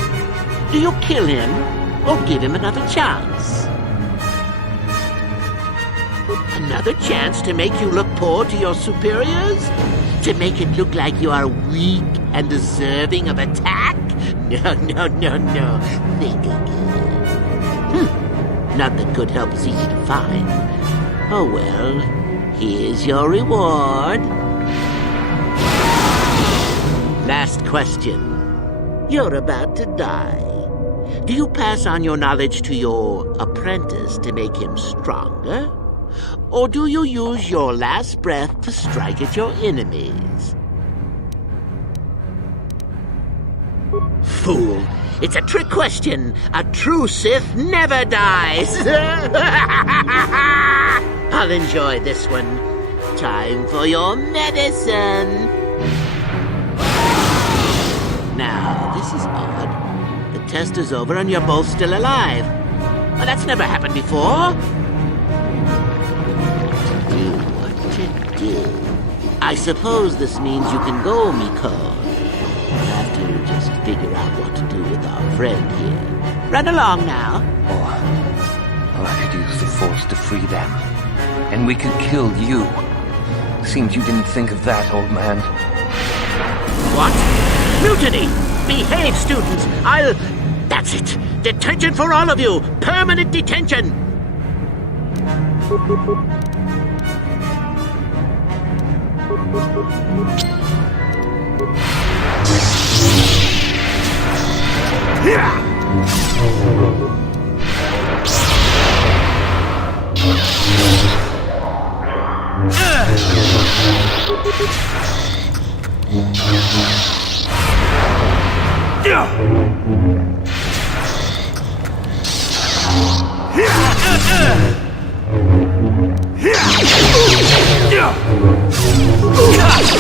Do you kill him or give him another chance? Another chance to make you look poor to your superiors? To make it look like you are weak and deserving of attack? No. Think again. Not that good help is easy to find. Oh well, here's your reward. Last question. You're about to die. Do you pass on your knowledge to your apprentice to make him stronger? Or do you use your last breath to strike at your enemies? Fool! It's a trick question! A true Sith never dies! I'll enjoy this one. Time for your medicine! Now, this is odd. The test is over and you're both still alive. Well, that's never happened before. What to do? I suppose this means you can go, Miko. We'll have to just figure out what to do with our friend here. Run along now. Or I could use the Force to free them. And we could kill you. Seems you didn't think of that, old man. What? Mutiny! Behave, students! That's it! Detention for all of you! Permanent detention!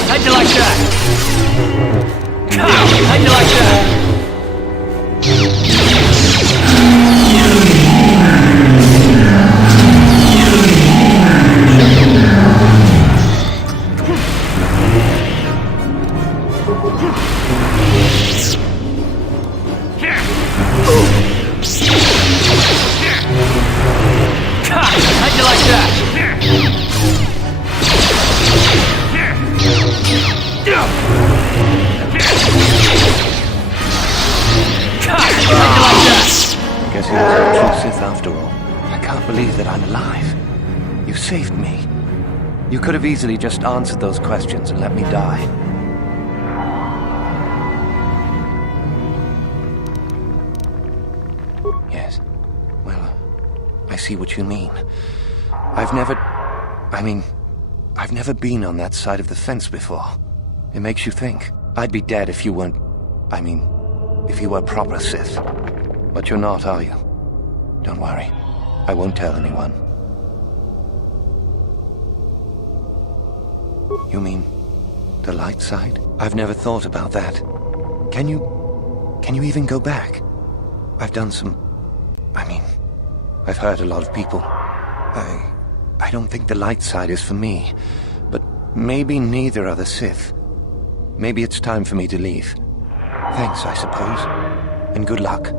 How'd you like that? How'd you like that? How'd you like that? Guess he was a true Sith after all. I can't believe that I'm alive. You saved me. You could have easily just answered those questions and let me die. Yes. Well, I see what you mean. I've never been on that side of the fence before. It makes you think. I'd be dead if you weren't... if you were proper Sith. But you're not, are you? Don't worry. I won't tell anyone. You mean the light side? I've never thought about that. Can you even go back? I've done some... I've hurt a lot of people. I don't think the light side is for me. But maybe neither are the Sith. Maybe it's time for me to leave. Thanks, I suppose. And good luck.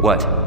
What?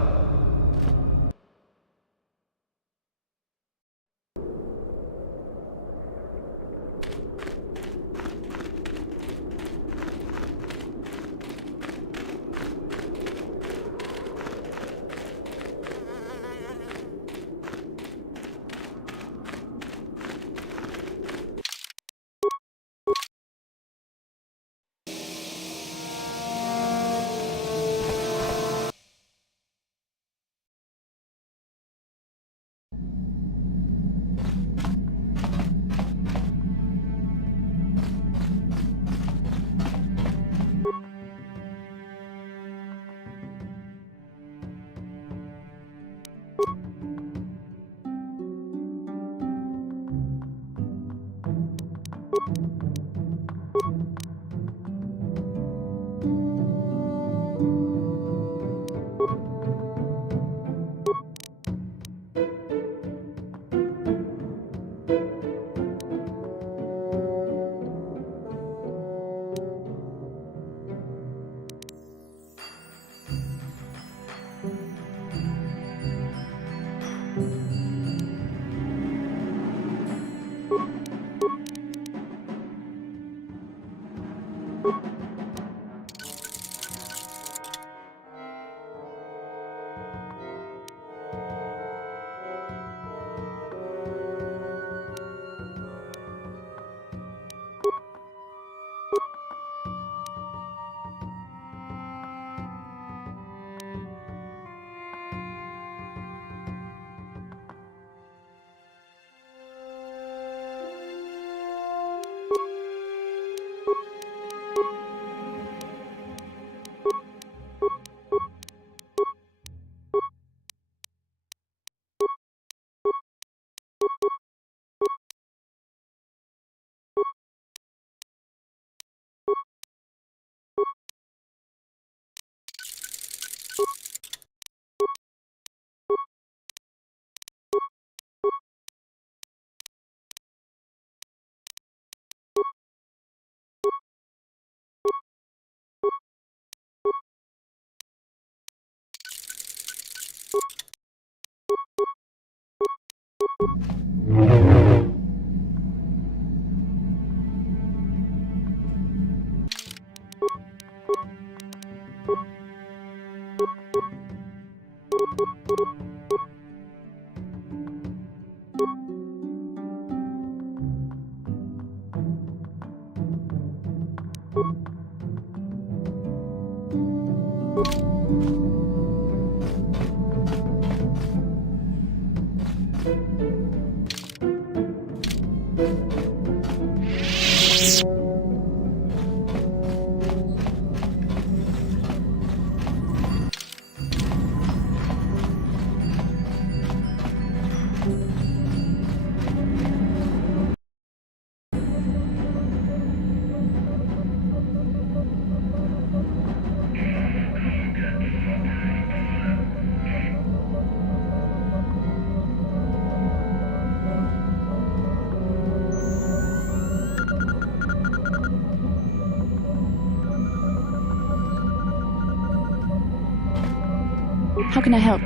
How can I help?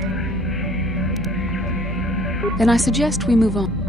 Then I suggest we move on.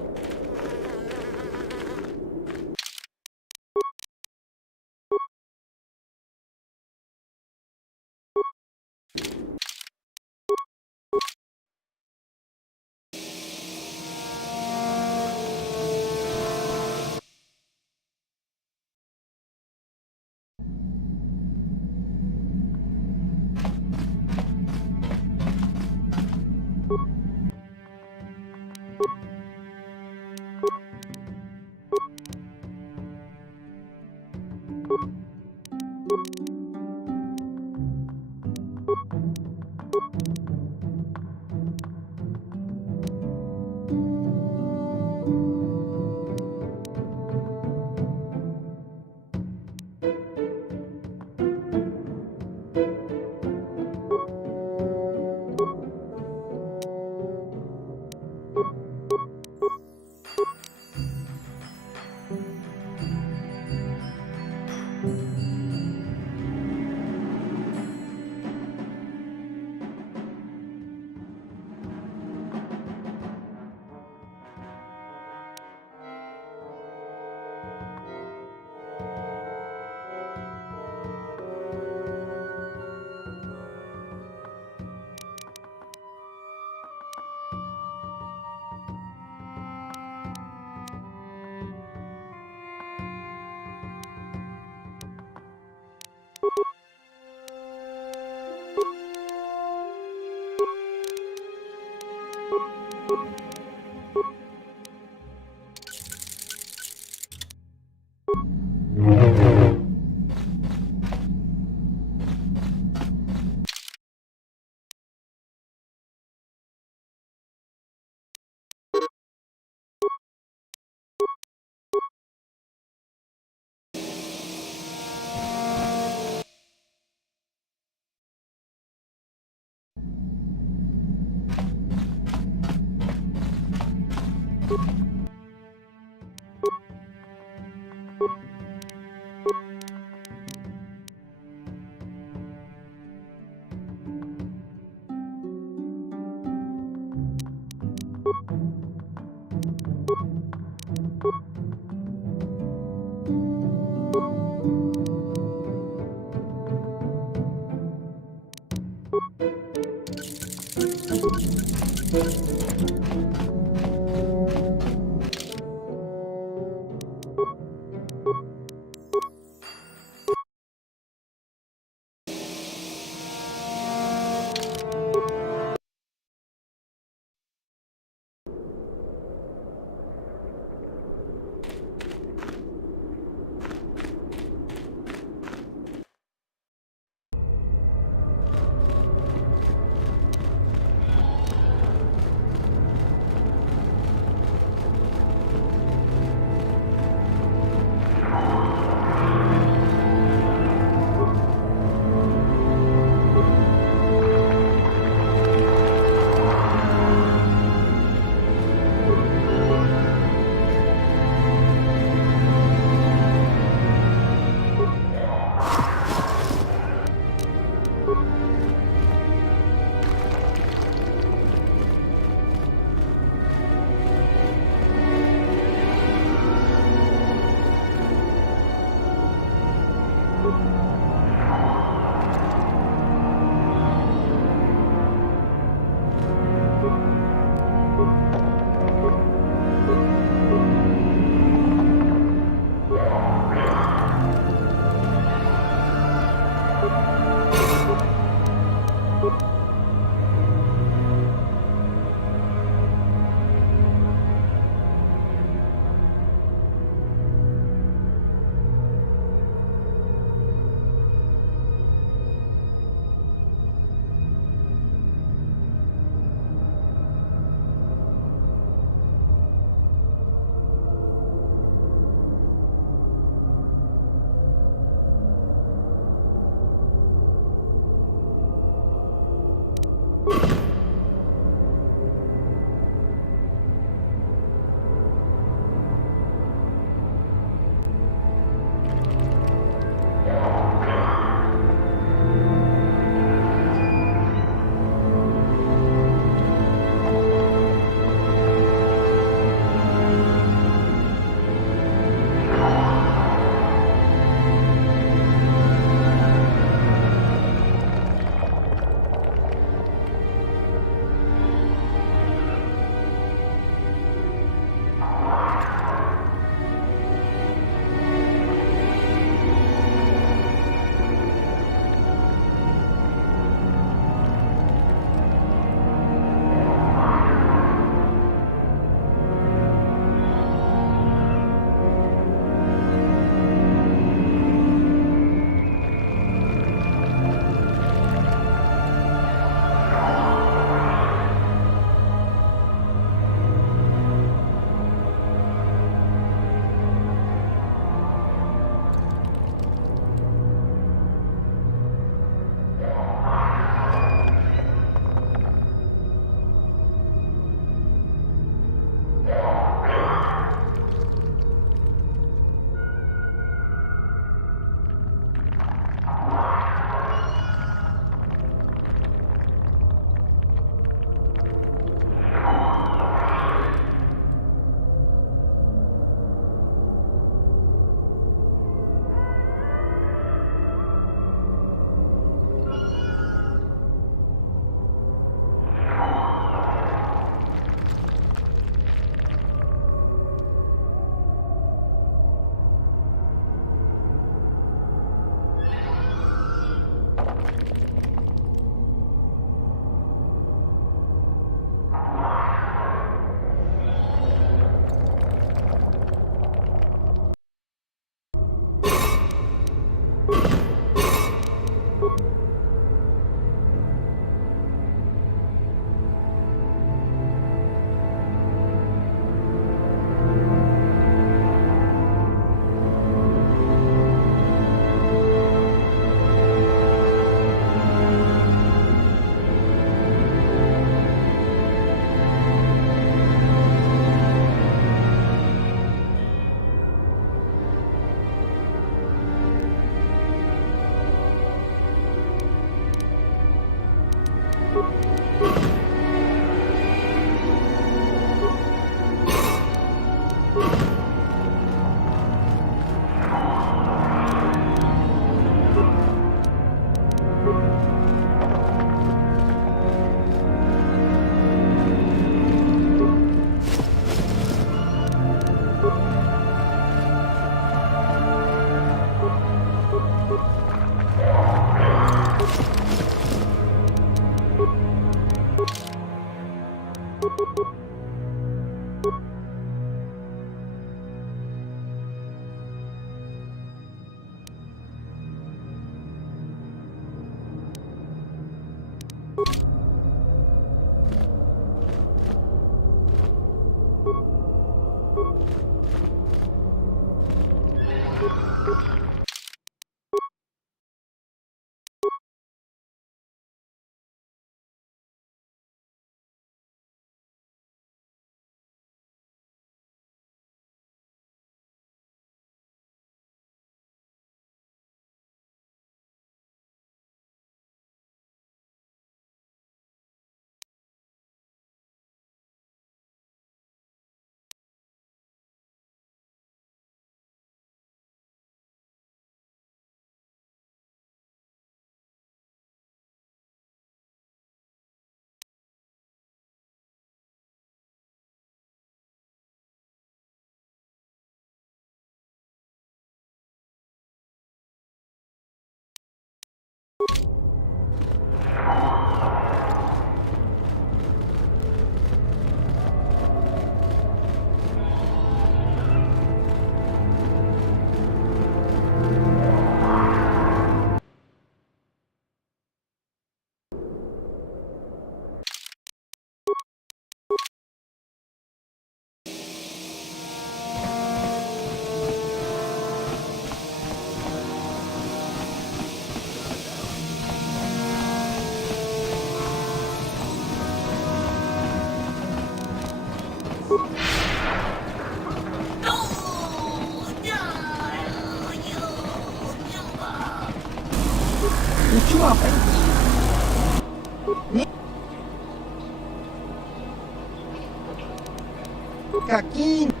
Caquinho.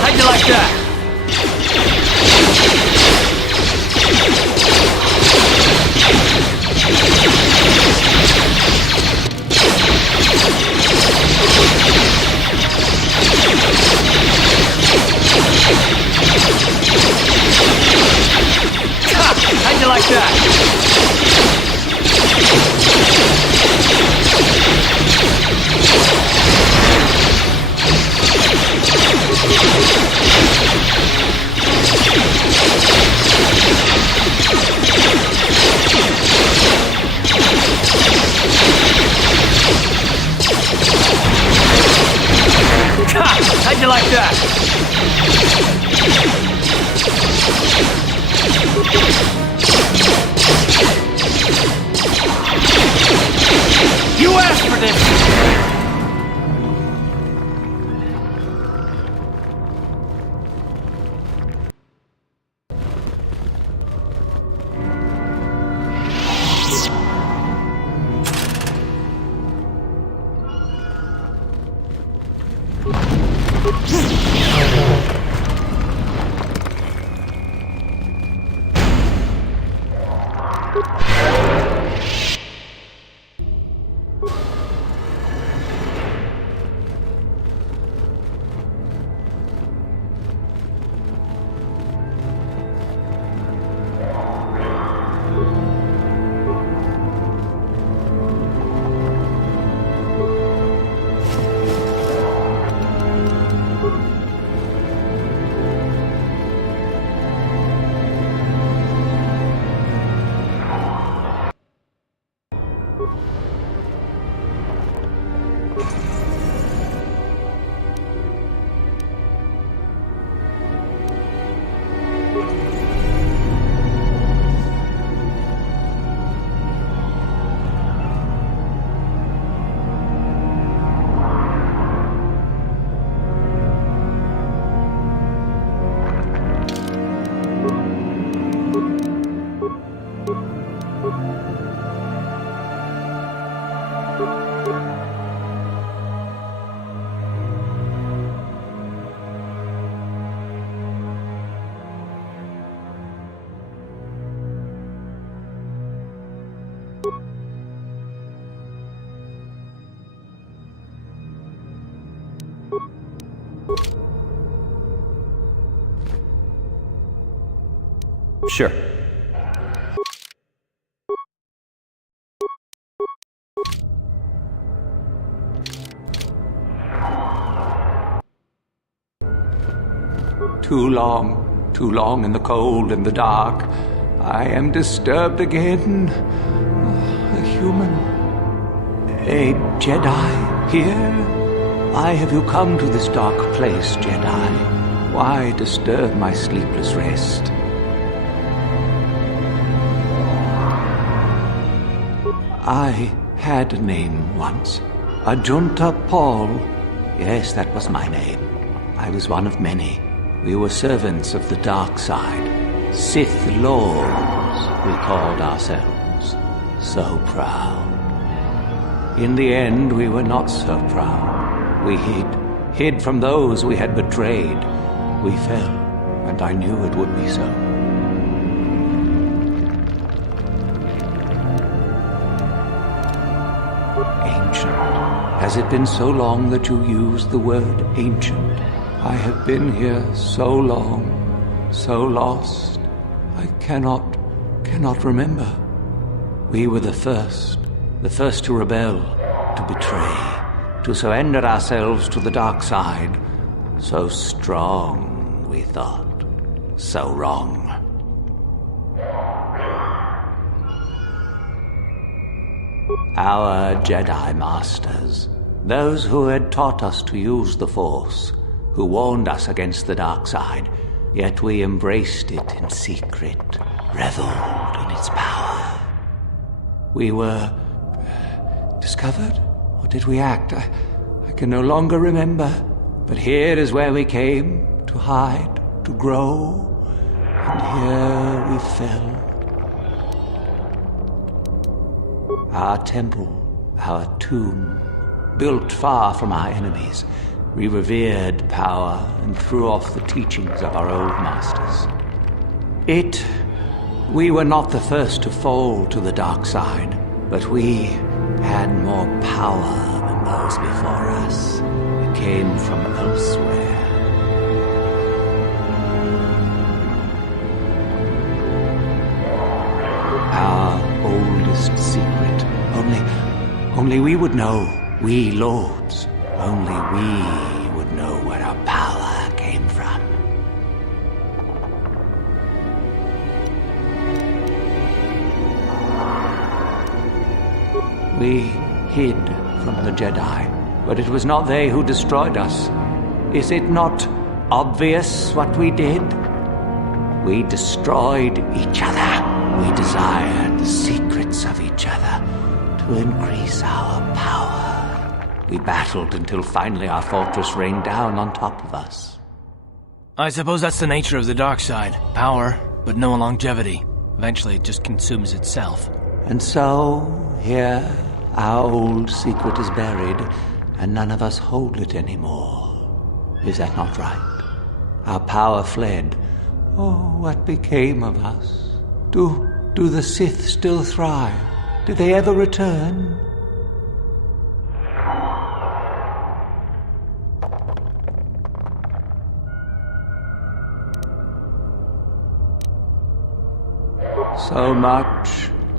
How'd you like that? How'd you like that? How'd you like that? You asked for this! Sure. Too long in the cold and the dark. I am disturbed again. A human. A Jedi here? Why have you come to this dark place, Jedi? Why disturb my sleepless rest? I had a name once. Ajunta Paul. Yes, that was my name. I was one of many. We were servants of the dark side. Sith Lords, we called ourselves. So proud. In the end, we were not so proud. We hid from those we had betrayed. We fell, and I knew it would be so. Ancient. Has it been so long that you used the word ancient? I have been here so long, so lost, I cannot remember. We were the first to rebel, to betray, to surrender ourselves to the dark side. So strong, we thought, so wrong. Our Jedi Masters, those who had taught us to use the Force, who warned us against the dark side, yet we embraced it in secret, reveled in its power. We were discovered, or did we act? I can no longer remember, but here is where we came to hide, to grow, and here we fell. Our temple, our tomb, built far from our enemies, we revered power and threw off the teachings of our old masters. We were not the first to fall to the dark side, but we had more power than those before us. We came from elsewhere. Our oldest secret. Only we would know, we lords. Only we would know where our power came from. We hid from the Jedi, but it was not they who destroyed us. Is it not obvious what we did? We destroyed each other. We desired the secrets of each other to increase our power. We battled until finally our fortress rained down on top of us. I suppose that's the nature of the dark side. Power, but no longevity. Eventually it just consumes itself. And so, here, our old secret is buried, and none of us hold it anymore. Is that not right? Our power fled. Oh, what became of us? Do the Sith still thrive? Did they ever return?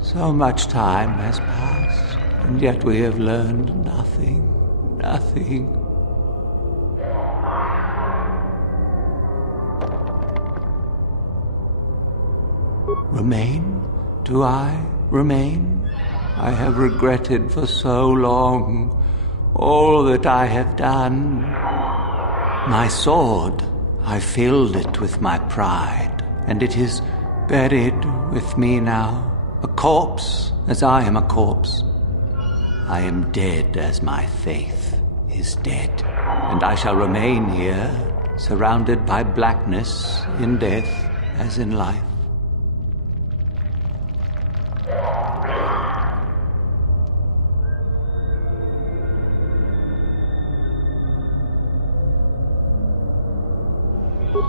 So much time has passed, and yet we have learned nothing. Remain? Do I remain? I have regretted for so long all that I have done. My sword, I filled it with my pride, and it is buried with me now, a corpse as I am a corpse. I am dead as my faith is dead, and I shall remain here, surrounded by blackness in death as in life.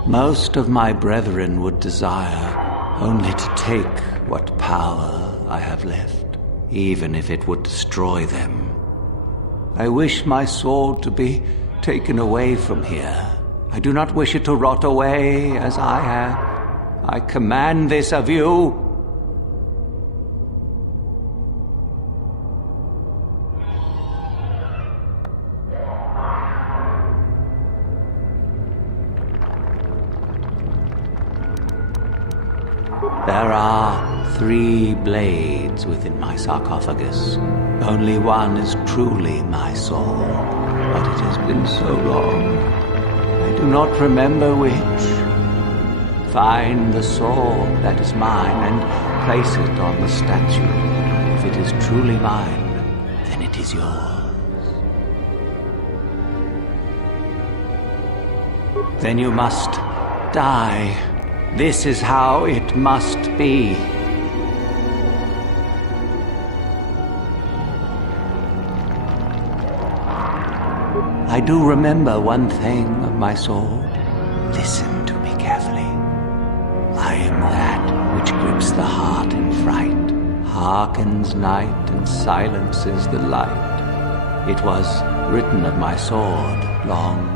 Most of my brethren would desire only to take what power I have left, even if it would destroy them. I wish my sword to be taken away from here. I do not wish it to rot away as I have. I command this of you. There are 3 blades within my sarcophagus. Only one is truly my soul, but it has been so long. I do not remember which. Find the sword that is mine and place it on the statue. If it is truly mine, then it is yours. Then you must die. This is how it must be. I do remember one thing of my sword. Listen to me carefully. I am that which grips the heart in fright, hearkens night and silences the light. It was written of my sword long,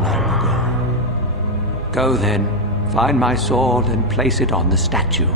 long ago. Go then, find my sword and place it on the statue.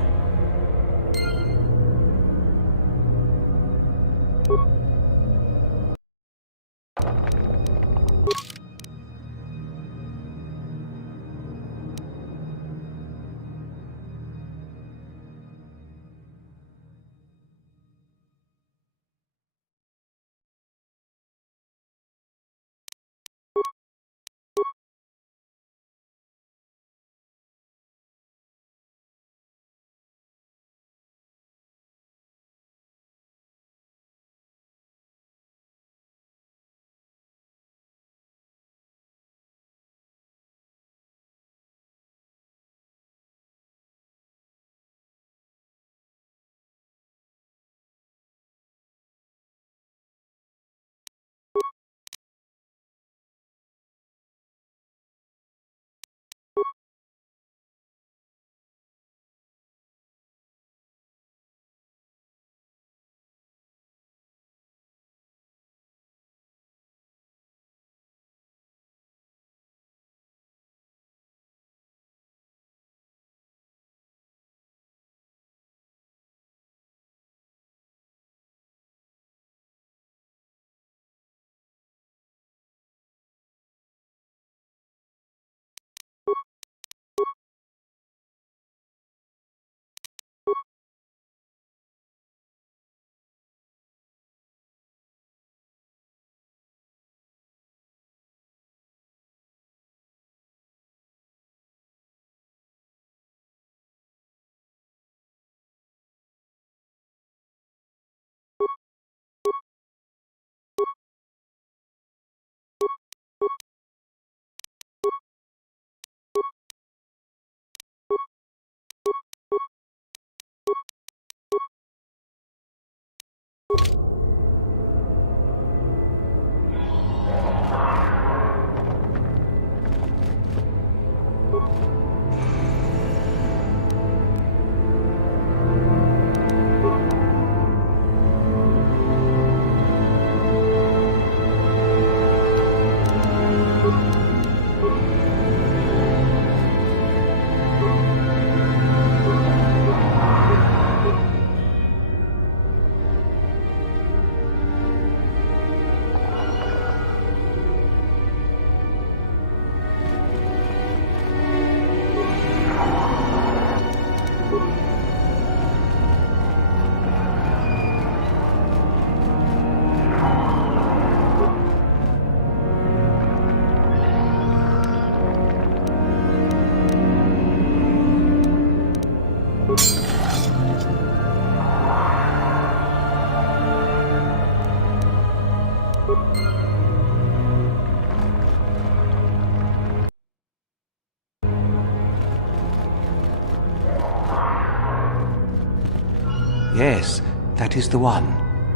Yes, that is the one.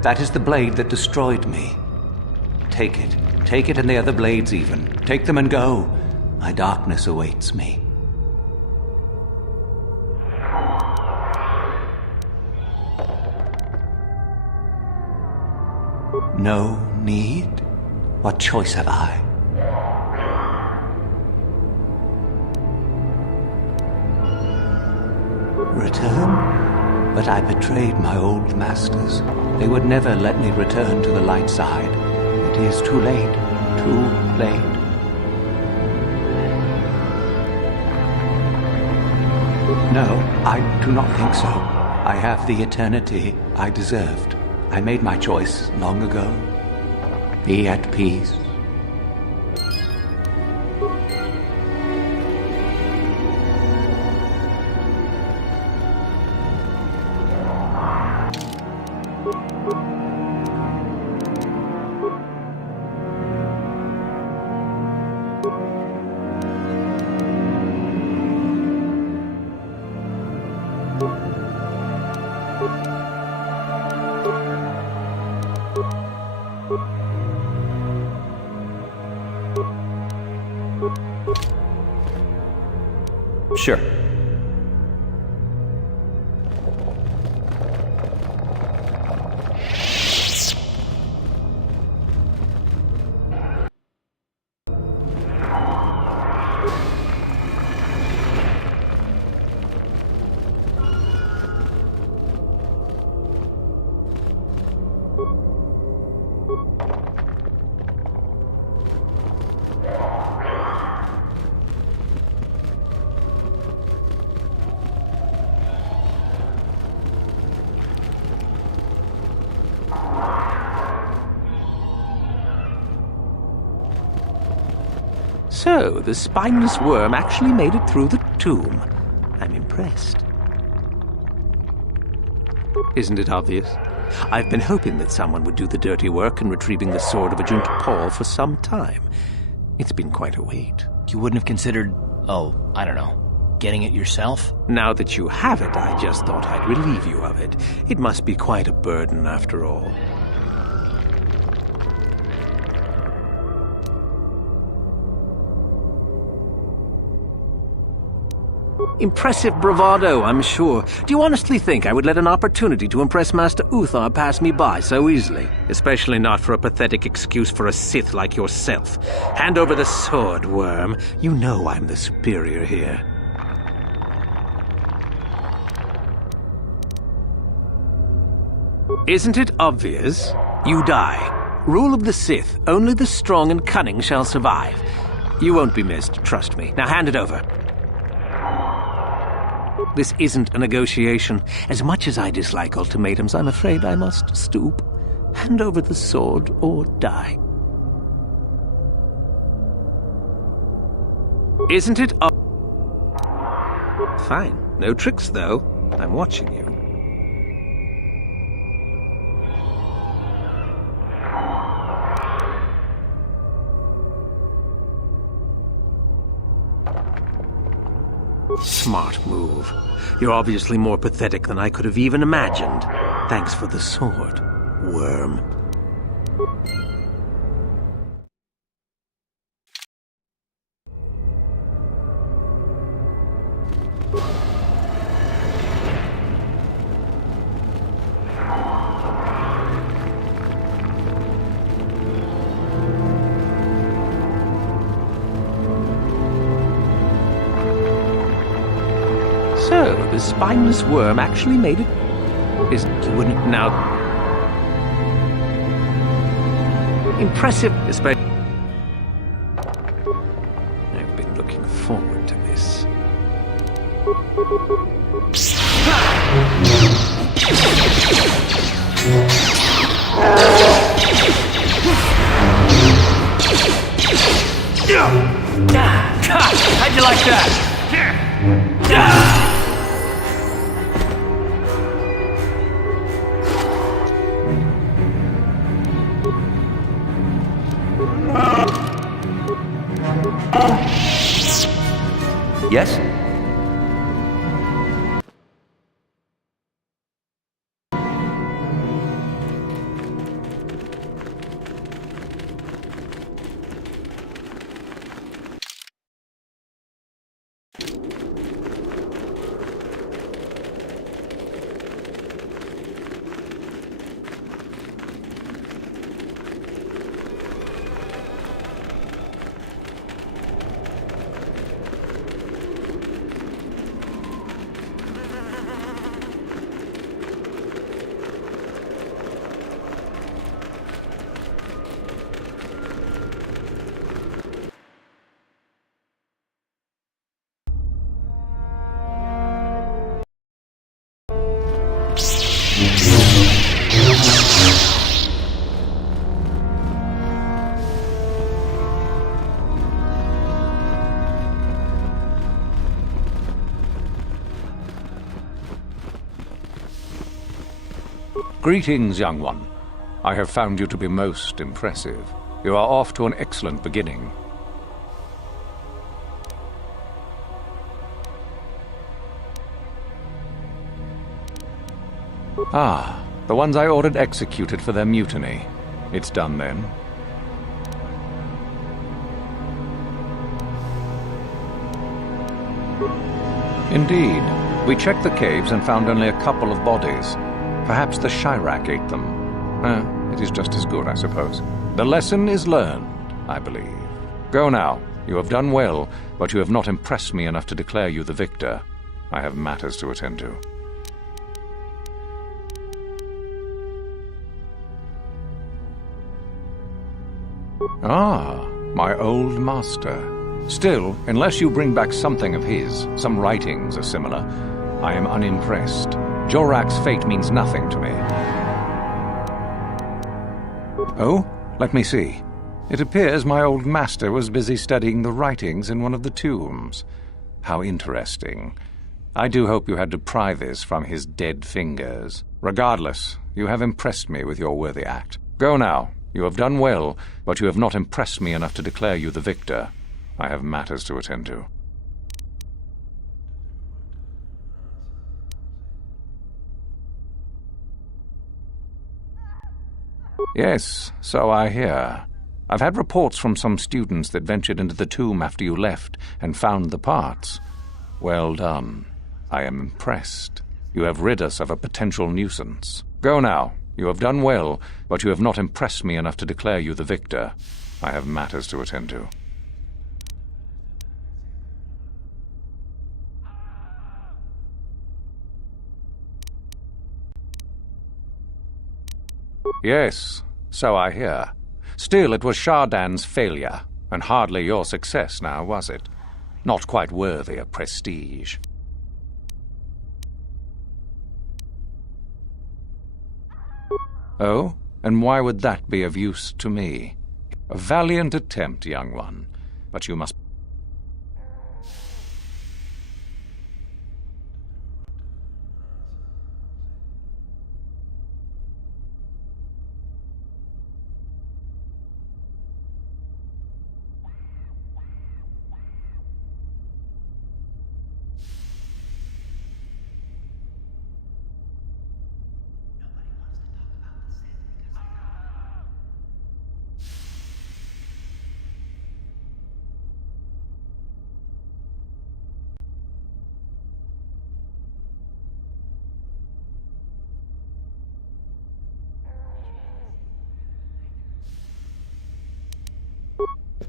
That is the blade that destroyed me. Take it. Take it and the other blades even. Take them and go. My darkness awaits me. No need? What choice have I? Return? But I betrayed my old masters. They would never let me return to the light side. It is too late. Too late. No, I do not think so. I have the eternity I deserved. I made my choice long ago. Be at peace. Sure. So, the spineless worm actually made it through the tomb. I'm impressed. Isn't it obvious? I've been hoping that someone would do the dirty work in retrieving the sword of Ajunta Paul for some time. It's been quite a wait. You wouldn't have considered, I don't know, getting it yourself? Now that you have it, I just thought I'd relieve you of it. It must be quite a burden after all. Impressive bravado, I'm sure. Do you honestly think I would let an opportunity to impress Master Uthar pass me by so easily? Especially not for a pathetic excuse for a Sith like yourself. Hand over the sword, worm. You know I'm the superior here. Isn't it obvious? You die. Rule of the Sith. Only the strong and cunning shall survive. You won't be missed, trust me. Now hand it over. This isn't a negotiation. As much as I dislike ultimatums, I'm afraid I must stoop. Hand over the sword or die. Isn't it Fine. No tricks, though. I'm watching you. Smart move. You're obviously more pathetic than I could have even imagined. Thanks for the sword, worm. So, the spineless worm actually made it... You wouldn't now... Impressive, especially... I've been looking forward to this. How'd you like that? Yes? Greetings, young one. I have found you to be most impressive. You are off to an excellent beginning. Ah, the ones I ordered executed for their mutiny. It's done then. Indeed. We checked the caves and found only a couple of bodies. Perhaps the Chirac ate them. It is just as good, I suppose. The lesson is learned, I believe. Go now. You have done well, but you have not impressed me enough to declare you the victor. I have matters to attend to. Ah, my old master. Still, unless you bring back something of his, some writings are similar, I am unimpressed. Jorac's fate means nothing to me. Oh, let me see. It appears my old master was busy studying the writings in one of the tombs. How interesting. I do hope you had to pry this from his dead fingers. Regardless, you have impressed me with your worthy act. Go now. You have done well, but you have not impressed me enough to declare you the victor. I have matters to attend to. Yes, so I hear. I've had reports from some students that ventured into the tomb after you left and found the parts. Well done. I am impressed. You have rid us of a potential nuisance. Go now. You have done well, but you have not impressed me enough to declare you the victor. I have matters to attend to. Yes, so I hear. Still, it was Shardan's failure, and hardly your success now, was it? Not quite worthy of prestige. Oh? And why would that be of use to me? A valiant attempt, young one, but you must...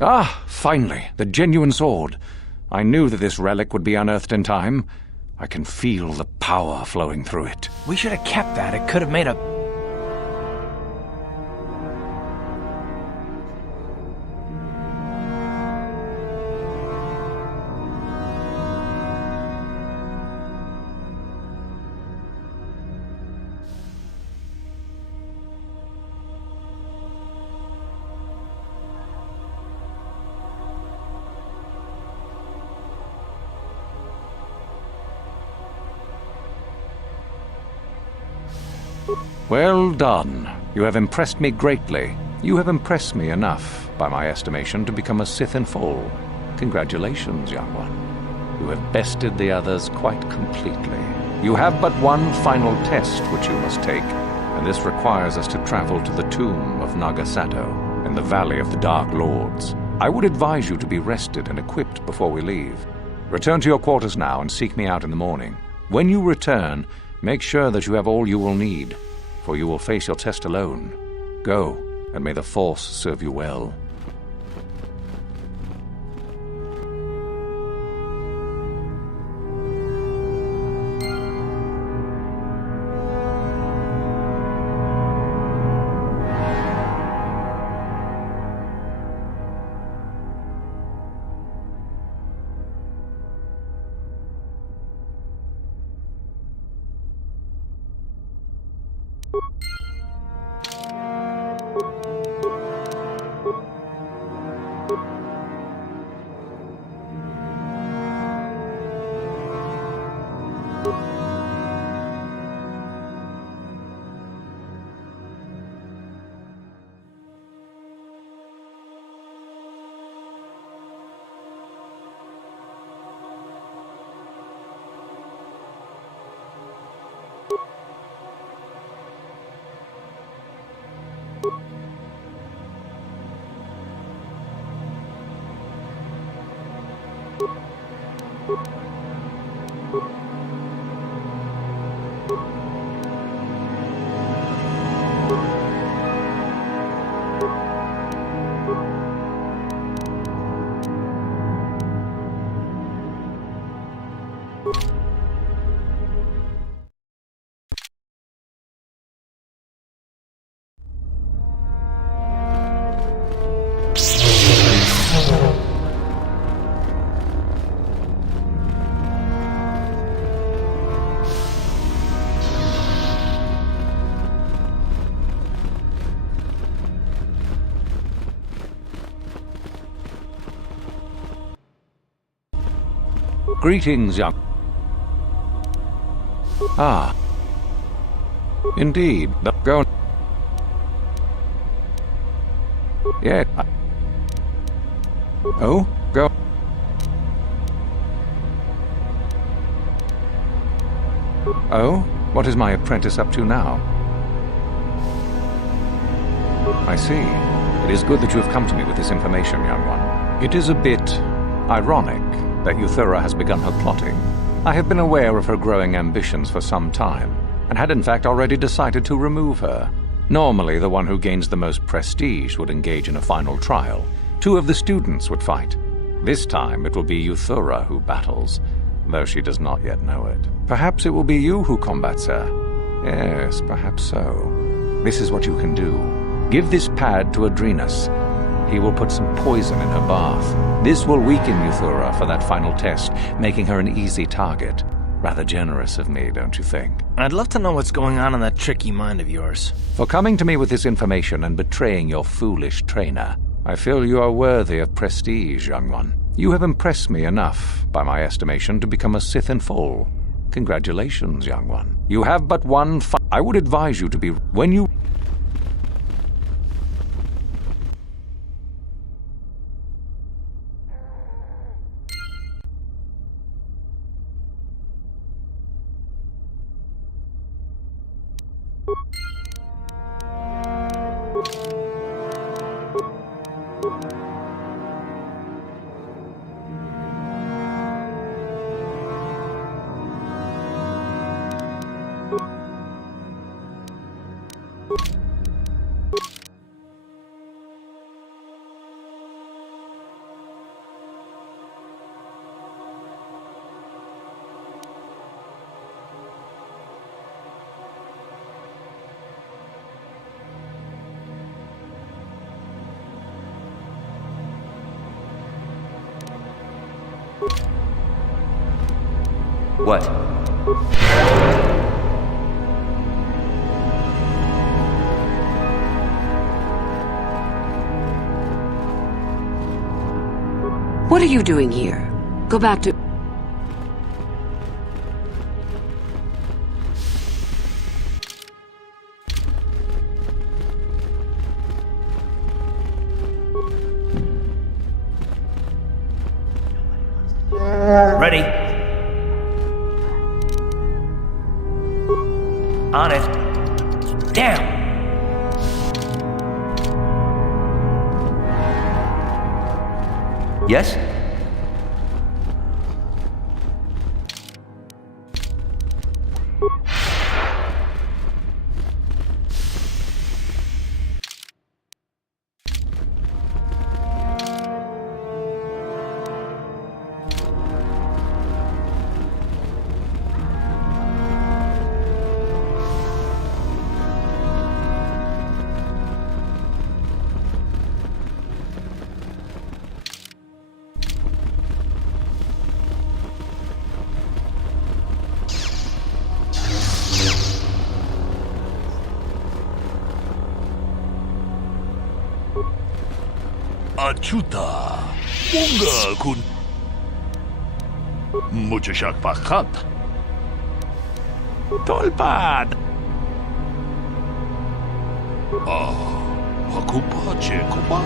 Ah, finally, the genuine sword. I knew that this relic would be unearthed in time. I can feel the power flowing through it. We should have kept that. It could have made a... Well done. You have impressed me greatly. You have impressed me enough, by my estimation, to become a Sith in full. Congratulations, young one. You have bested the others quite completely. You have but one final test which you must take, and this requires us to travel to the tomb of Nagasato, in the Valley of the Dark Lords. I would advise you to be rested and equipped before we leave. Return to your quarters now and seek me out in the morning. When you return, make sure that you have all you will need, for you will face your test alone. Go, and may the Force serve you well. Greetings, young... Ah. Indeed. Go... Yeah. Oh? Go... Oh? What is my apprentice up to now? I see. It is good that you have come to me with this information, young one. It is a bit ironic that Euthura has begun her plotting. I have been aware of her growing ambitions for some time, and had in fact already decided to remove her. Normally, the one who gains the most prestige would engage in a final trial. 2 of the students would fight. This time, it will be Euthura who battles, though she does not yet know it. Perhaps it will be you who combats her. Yes, perhaps so. This is what you can do. Give this pad to Adrenus. He will put some poison in her bath. This will weaken Euthura for that final test, making her an easy target. Rather generous of me, don't you think? I'd love to know what's going on in that tricky mind of yours. For coming to me with this information and betraying your foolish trainer, I feel you are worthy of prestige, young one. You have impressed me enough, by my estimation, to become a Sith in full. Congratulations, young one. You have but one I would advise you to be... When you... What? What are you doing here? Go back to... Ready. On it. Damn! Yes? Achuta. Bunga kun. Muchashak pakat. Tolpad. Aku pa Jacoba.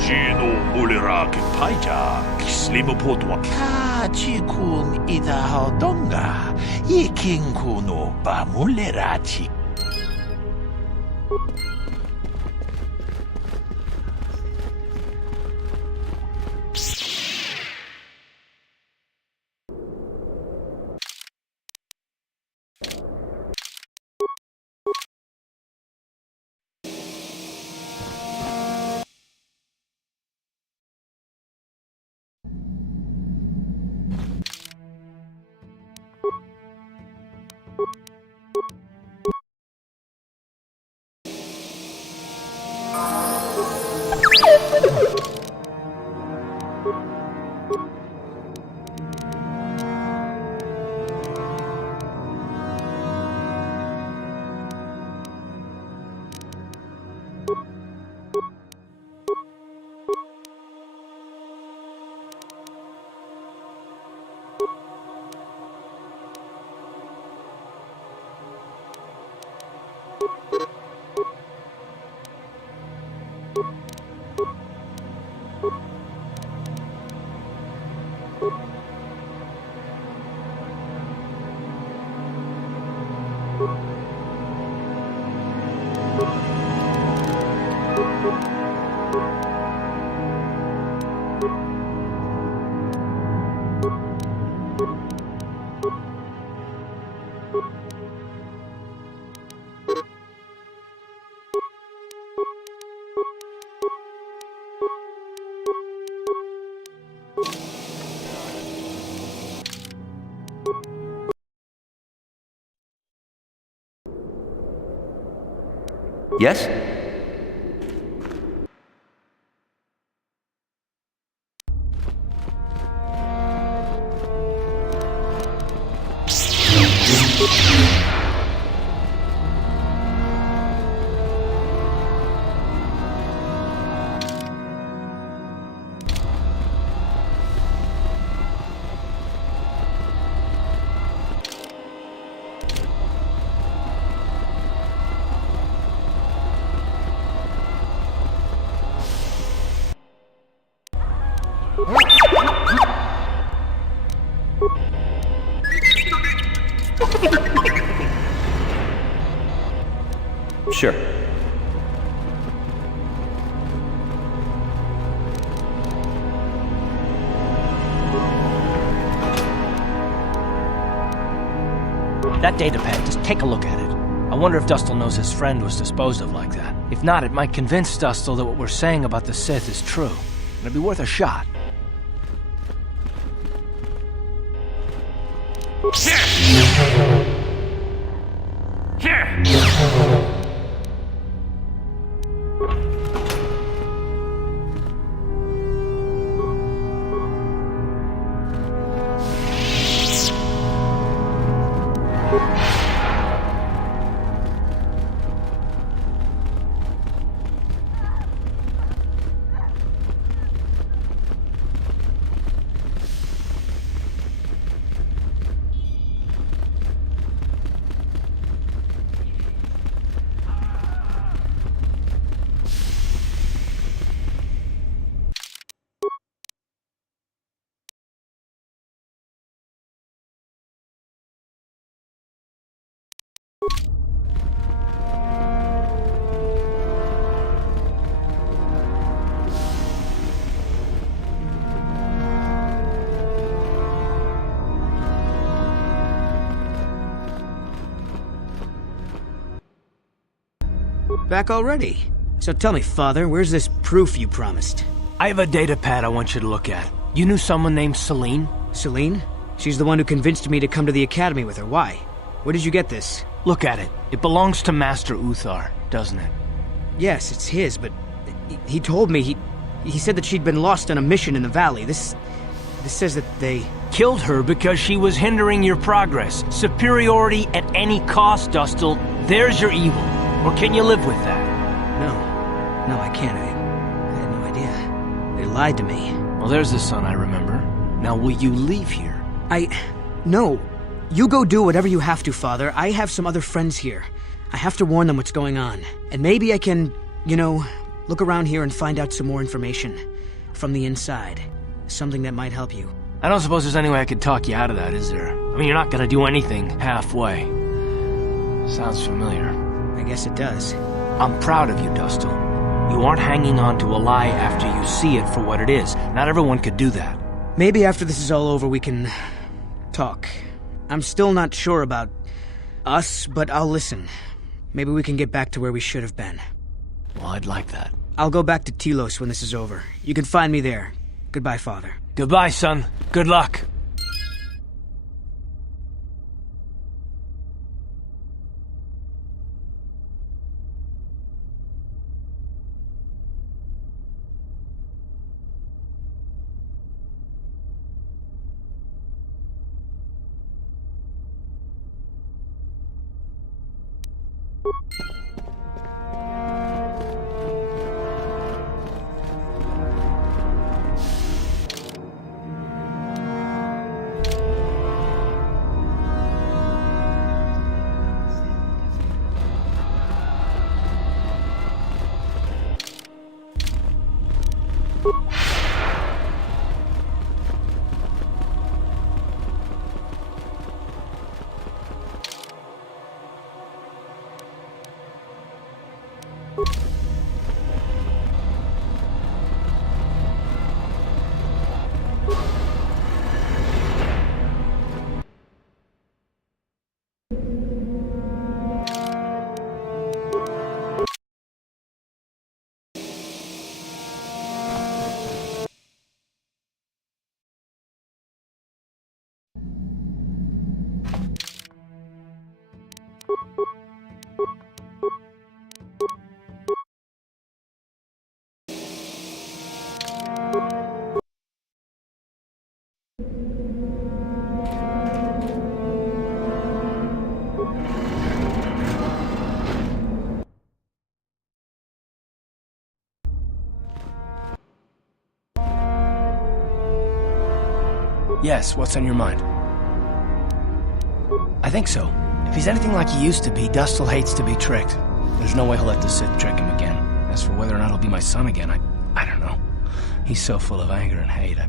Gino Muliraki Paita. Slimo Potwa. Kachikun Idahodonga. Ikinkuno Bamulerachi. Yes? Sure. That datapad, just take a look at it. I wonder if Dustil knows his friend was disposed of like that. If not, it might convince Dustil that what we're saying about the Sith is true. It'd be worth a shot. Back already? So tell me, Father, where's this proof you promised? I have a datapad I want you to look at. You knew someone named Celine? Celine? She's the one who convinced me to come to the Academy with her. Why? Where did you get this? Look at it. It belongs to Master Uthar, doesn't it? Yes, it's his, but he told me he said that she'd been lost on a mission in the valley. This says that they... Killed her because she was hindering your progress. Superiority at any cost, Dustil. There's your evil. Or can you live with that? No, I can't. I had no idea. lied to me. Well, there's the son I remember. Now, will you leave here? No. You go do whatever you have to, Father. I have some other friends here. I have to warn them what's going on. And maybe I can, look around here and find out some more information. From the inside. Something that might help you. I don't suppose there's any way I could talk you out of that, is there? I mean, you're not gonna do anything halfway. Sounds familiar. I guess it does. I'm proud of you, Dustil. You aren't hanging on to a lie after you see it for what it is. Not everyone could do that. Maybe after this is all over we can talk. I'm still not sure about us, but I'll listen. Maybe we can get back to where we should have been. Well, I'd like that. I'll go back to Telos when this is over. You can find me there. Goodbye, Father. Goodbye, son. Good luck. Yes, what's on your mind? I think so. If he's anything like he used to be, Dustil hates to be tricked. There's no way he'll let the Sith trick him again. As for whether or not he'll be my son again, I don't know. He's so full of anger and hate. I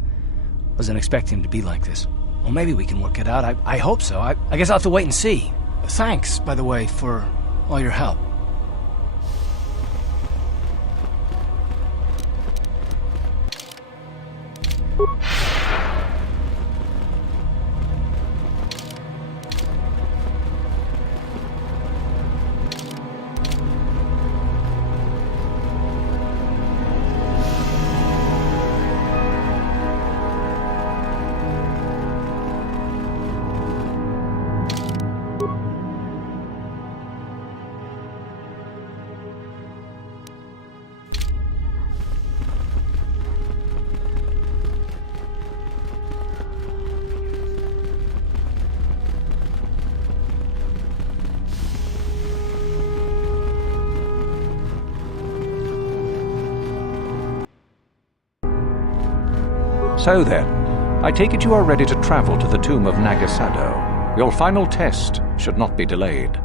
wasn't expecting him to be like this. Well, maybe we can work it out. I hope so. I guess I'll have to wait and see. Thanks, by the way, for all your help. So then, I take it you are ready to travel to the tomb of Nagasado. Your final test should not be delayed.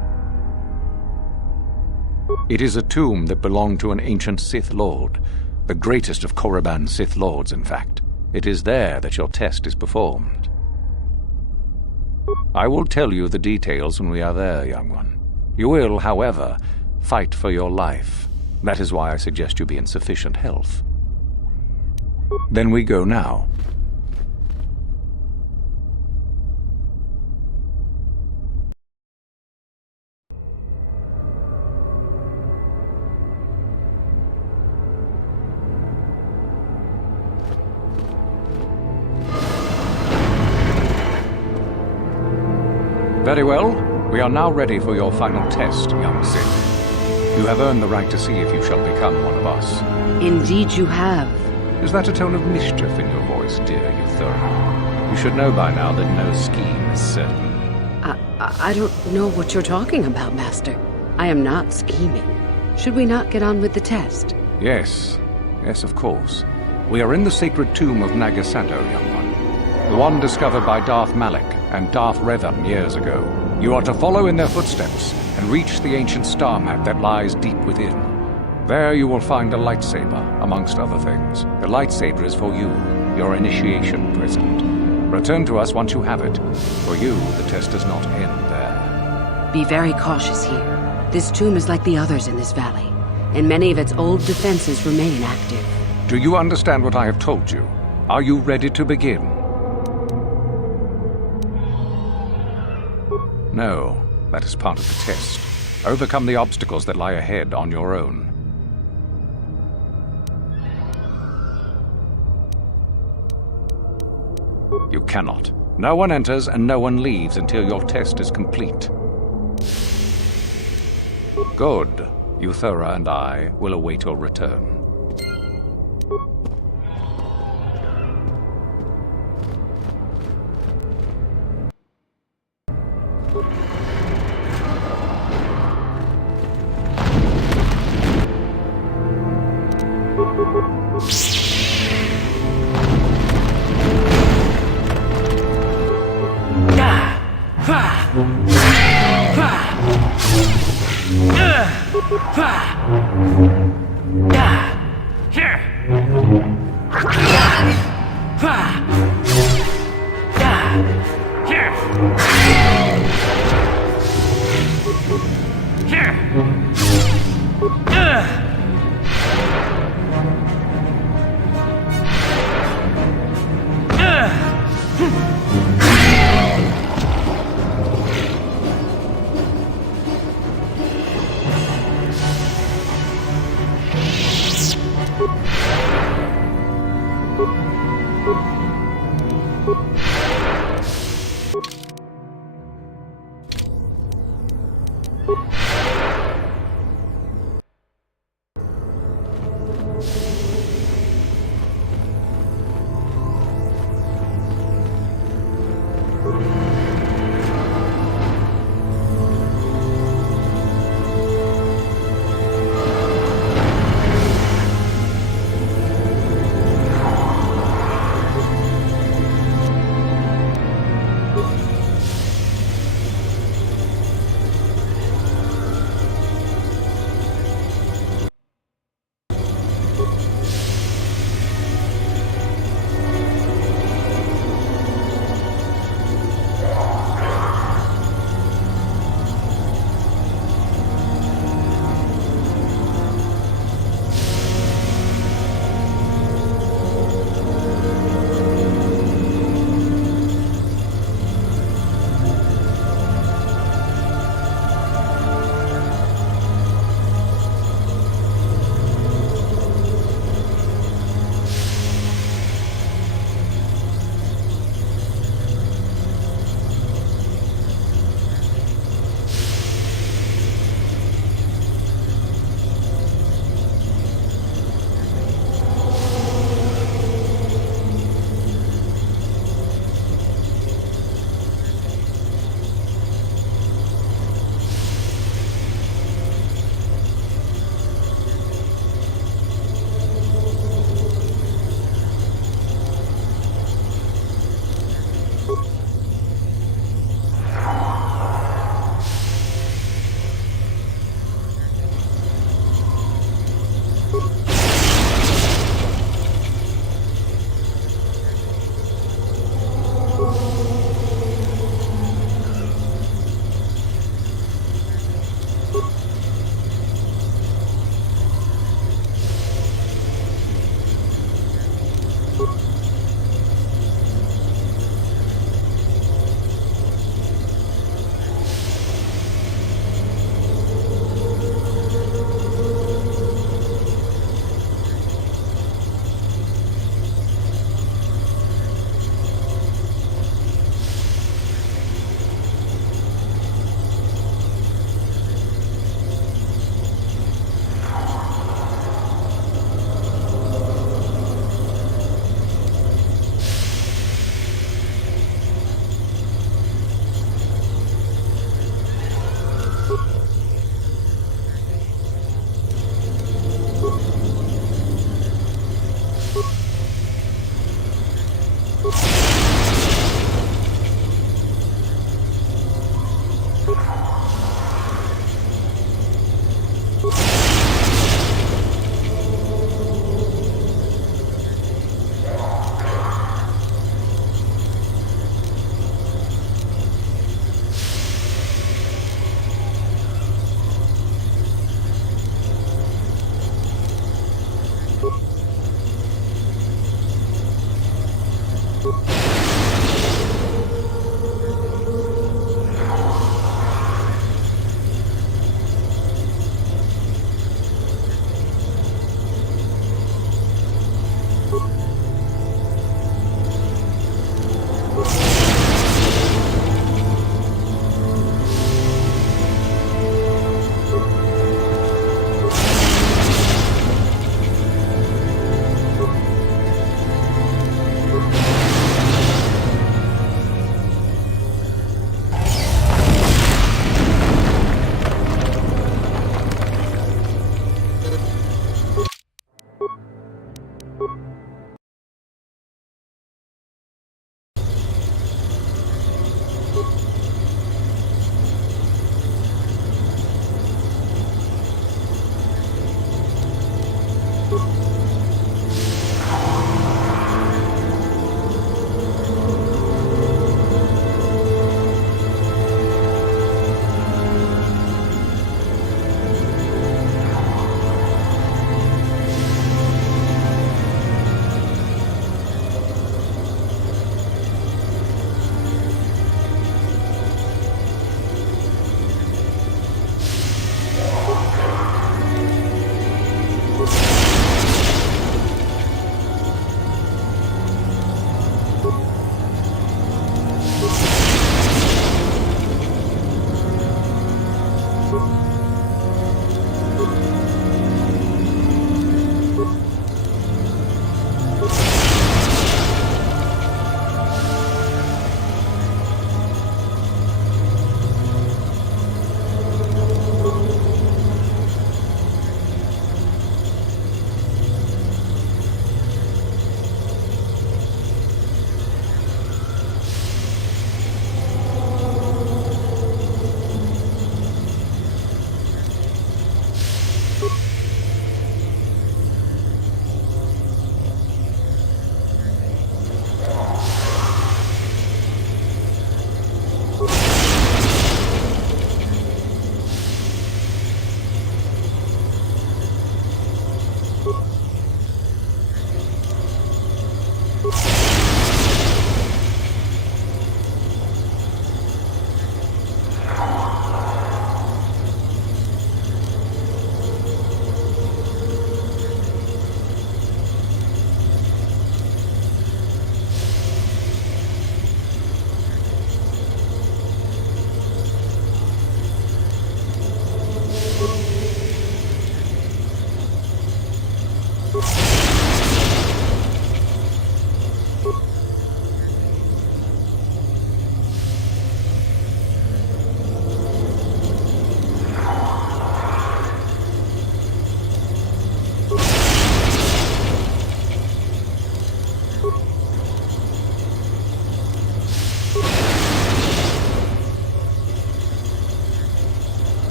It is a tomb that belonged to an ancient Sith Lord, the greatest of Korriban's Sith Lords, in fact. It is there that your test is performed. I will tell you the details when we are there, young one. You will, however, fight for your life. That is why I suggest you be in sufficient health. Then we go now. Very well. We are now ready for your final test, young Sith. You have earned the right to see if you shall become one of us. Indeed you have. Is that a tone of mischief in your voice, dear Euthura? You should know by now that no scheme is certain. I don't know what you're talking about, Master. I am not scheming. Should we not get on with the test? Yes. Yes, of course. We are in the sacred tomb of Nagasanto, young one. The one discovered by Darth Malak and Darth Revan years ago. You are to follow in their footsteps and reach the ancient star map that lies deep within. There you will find a lightsaber, amongst other things. The lightsaber is for you, your initiation present. Return to us once you have it. For you, the test does not end there. Be very cautious here. This tomb is like the others in this valley, and many of its old defenses remain active. Do you understand what I have told you? Are you ready to begin? No, that is part of the test. Overcome the obstacles that lie ahead on your own. You cannot. No one enters and no one leaves until your test is complete. Good. Euthura and I will await your return.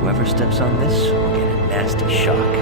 Whoever steps on this will get a nasty shock.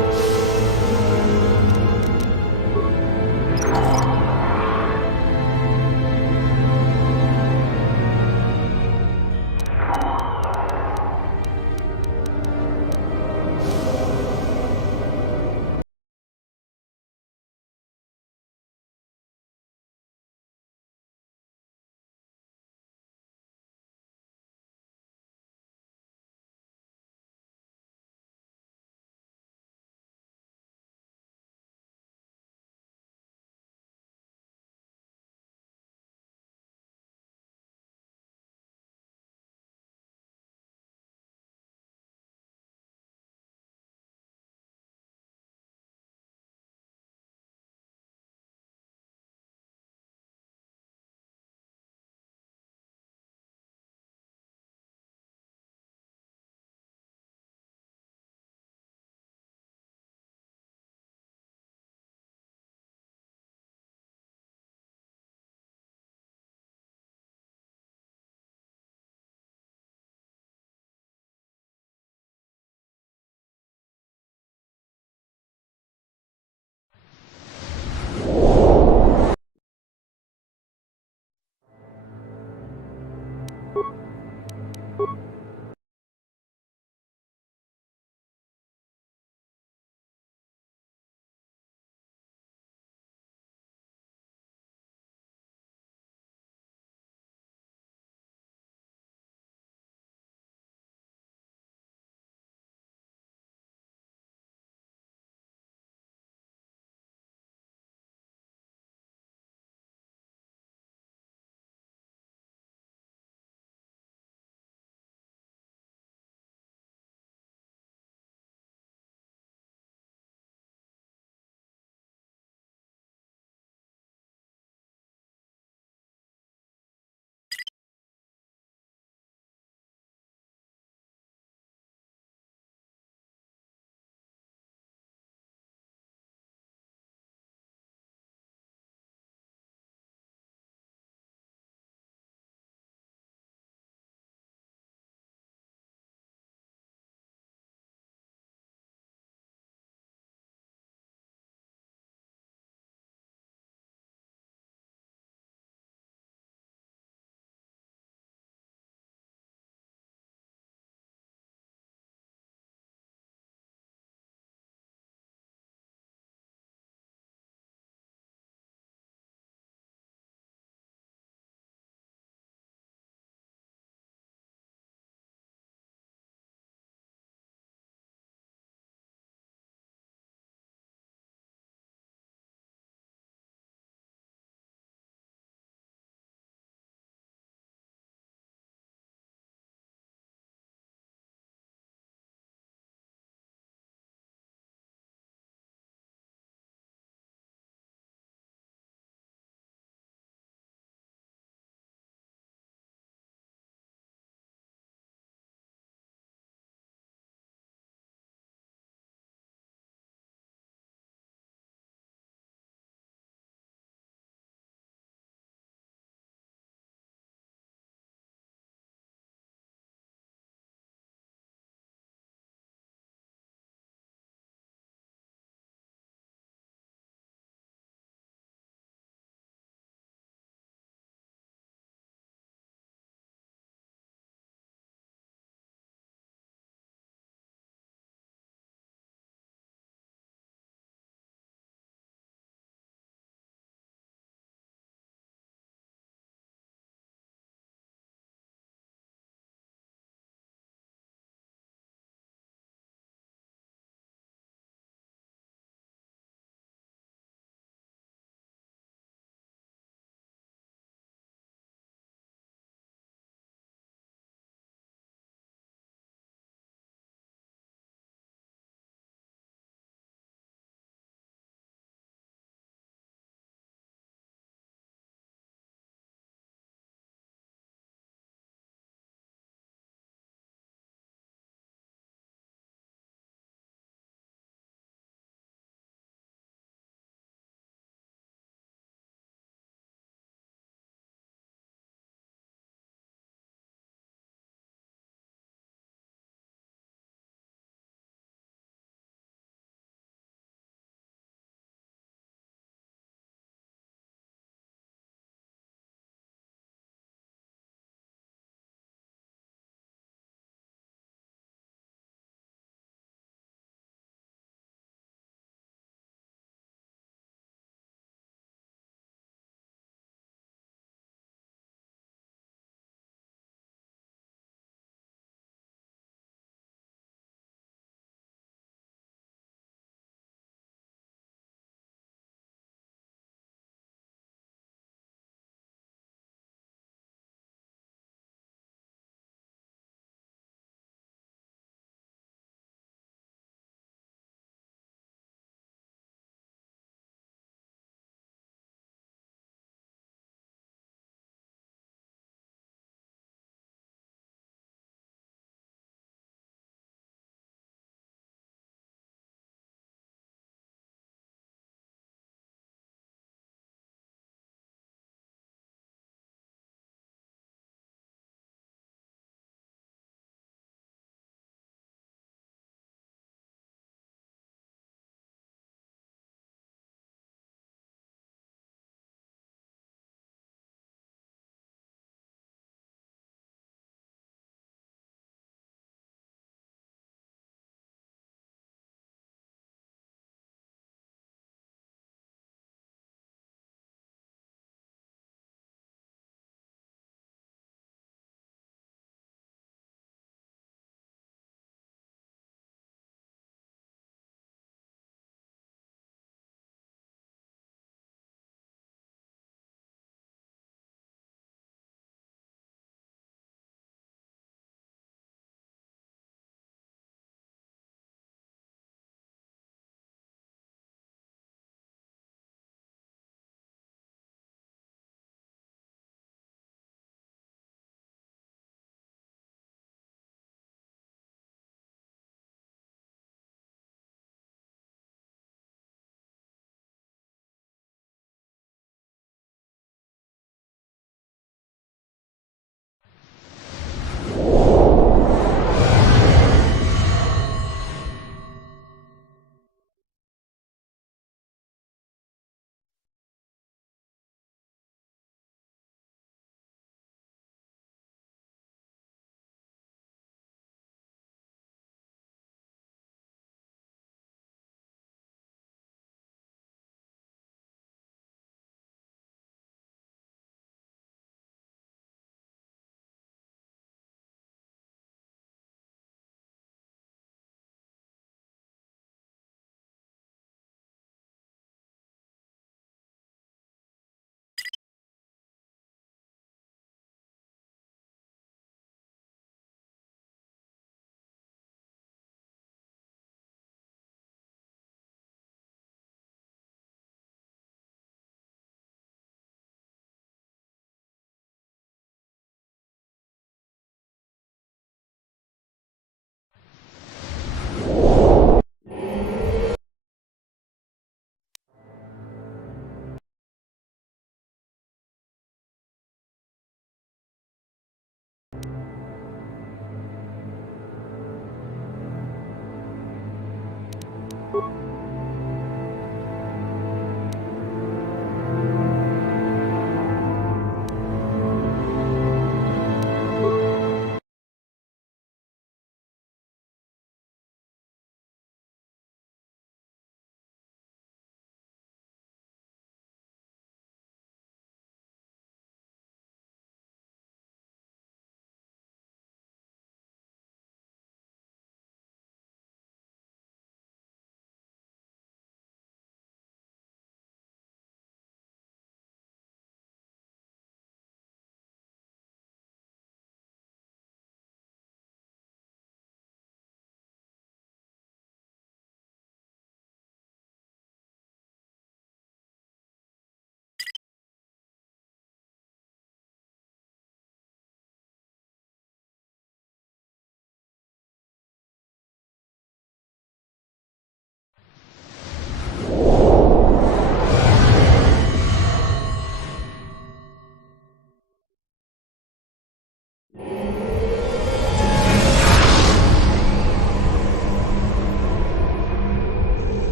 you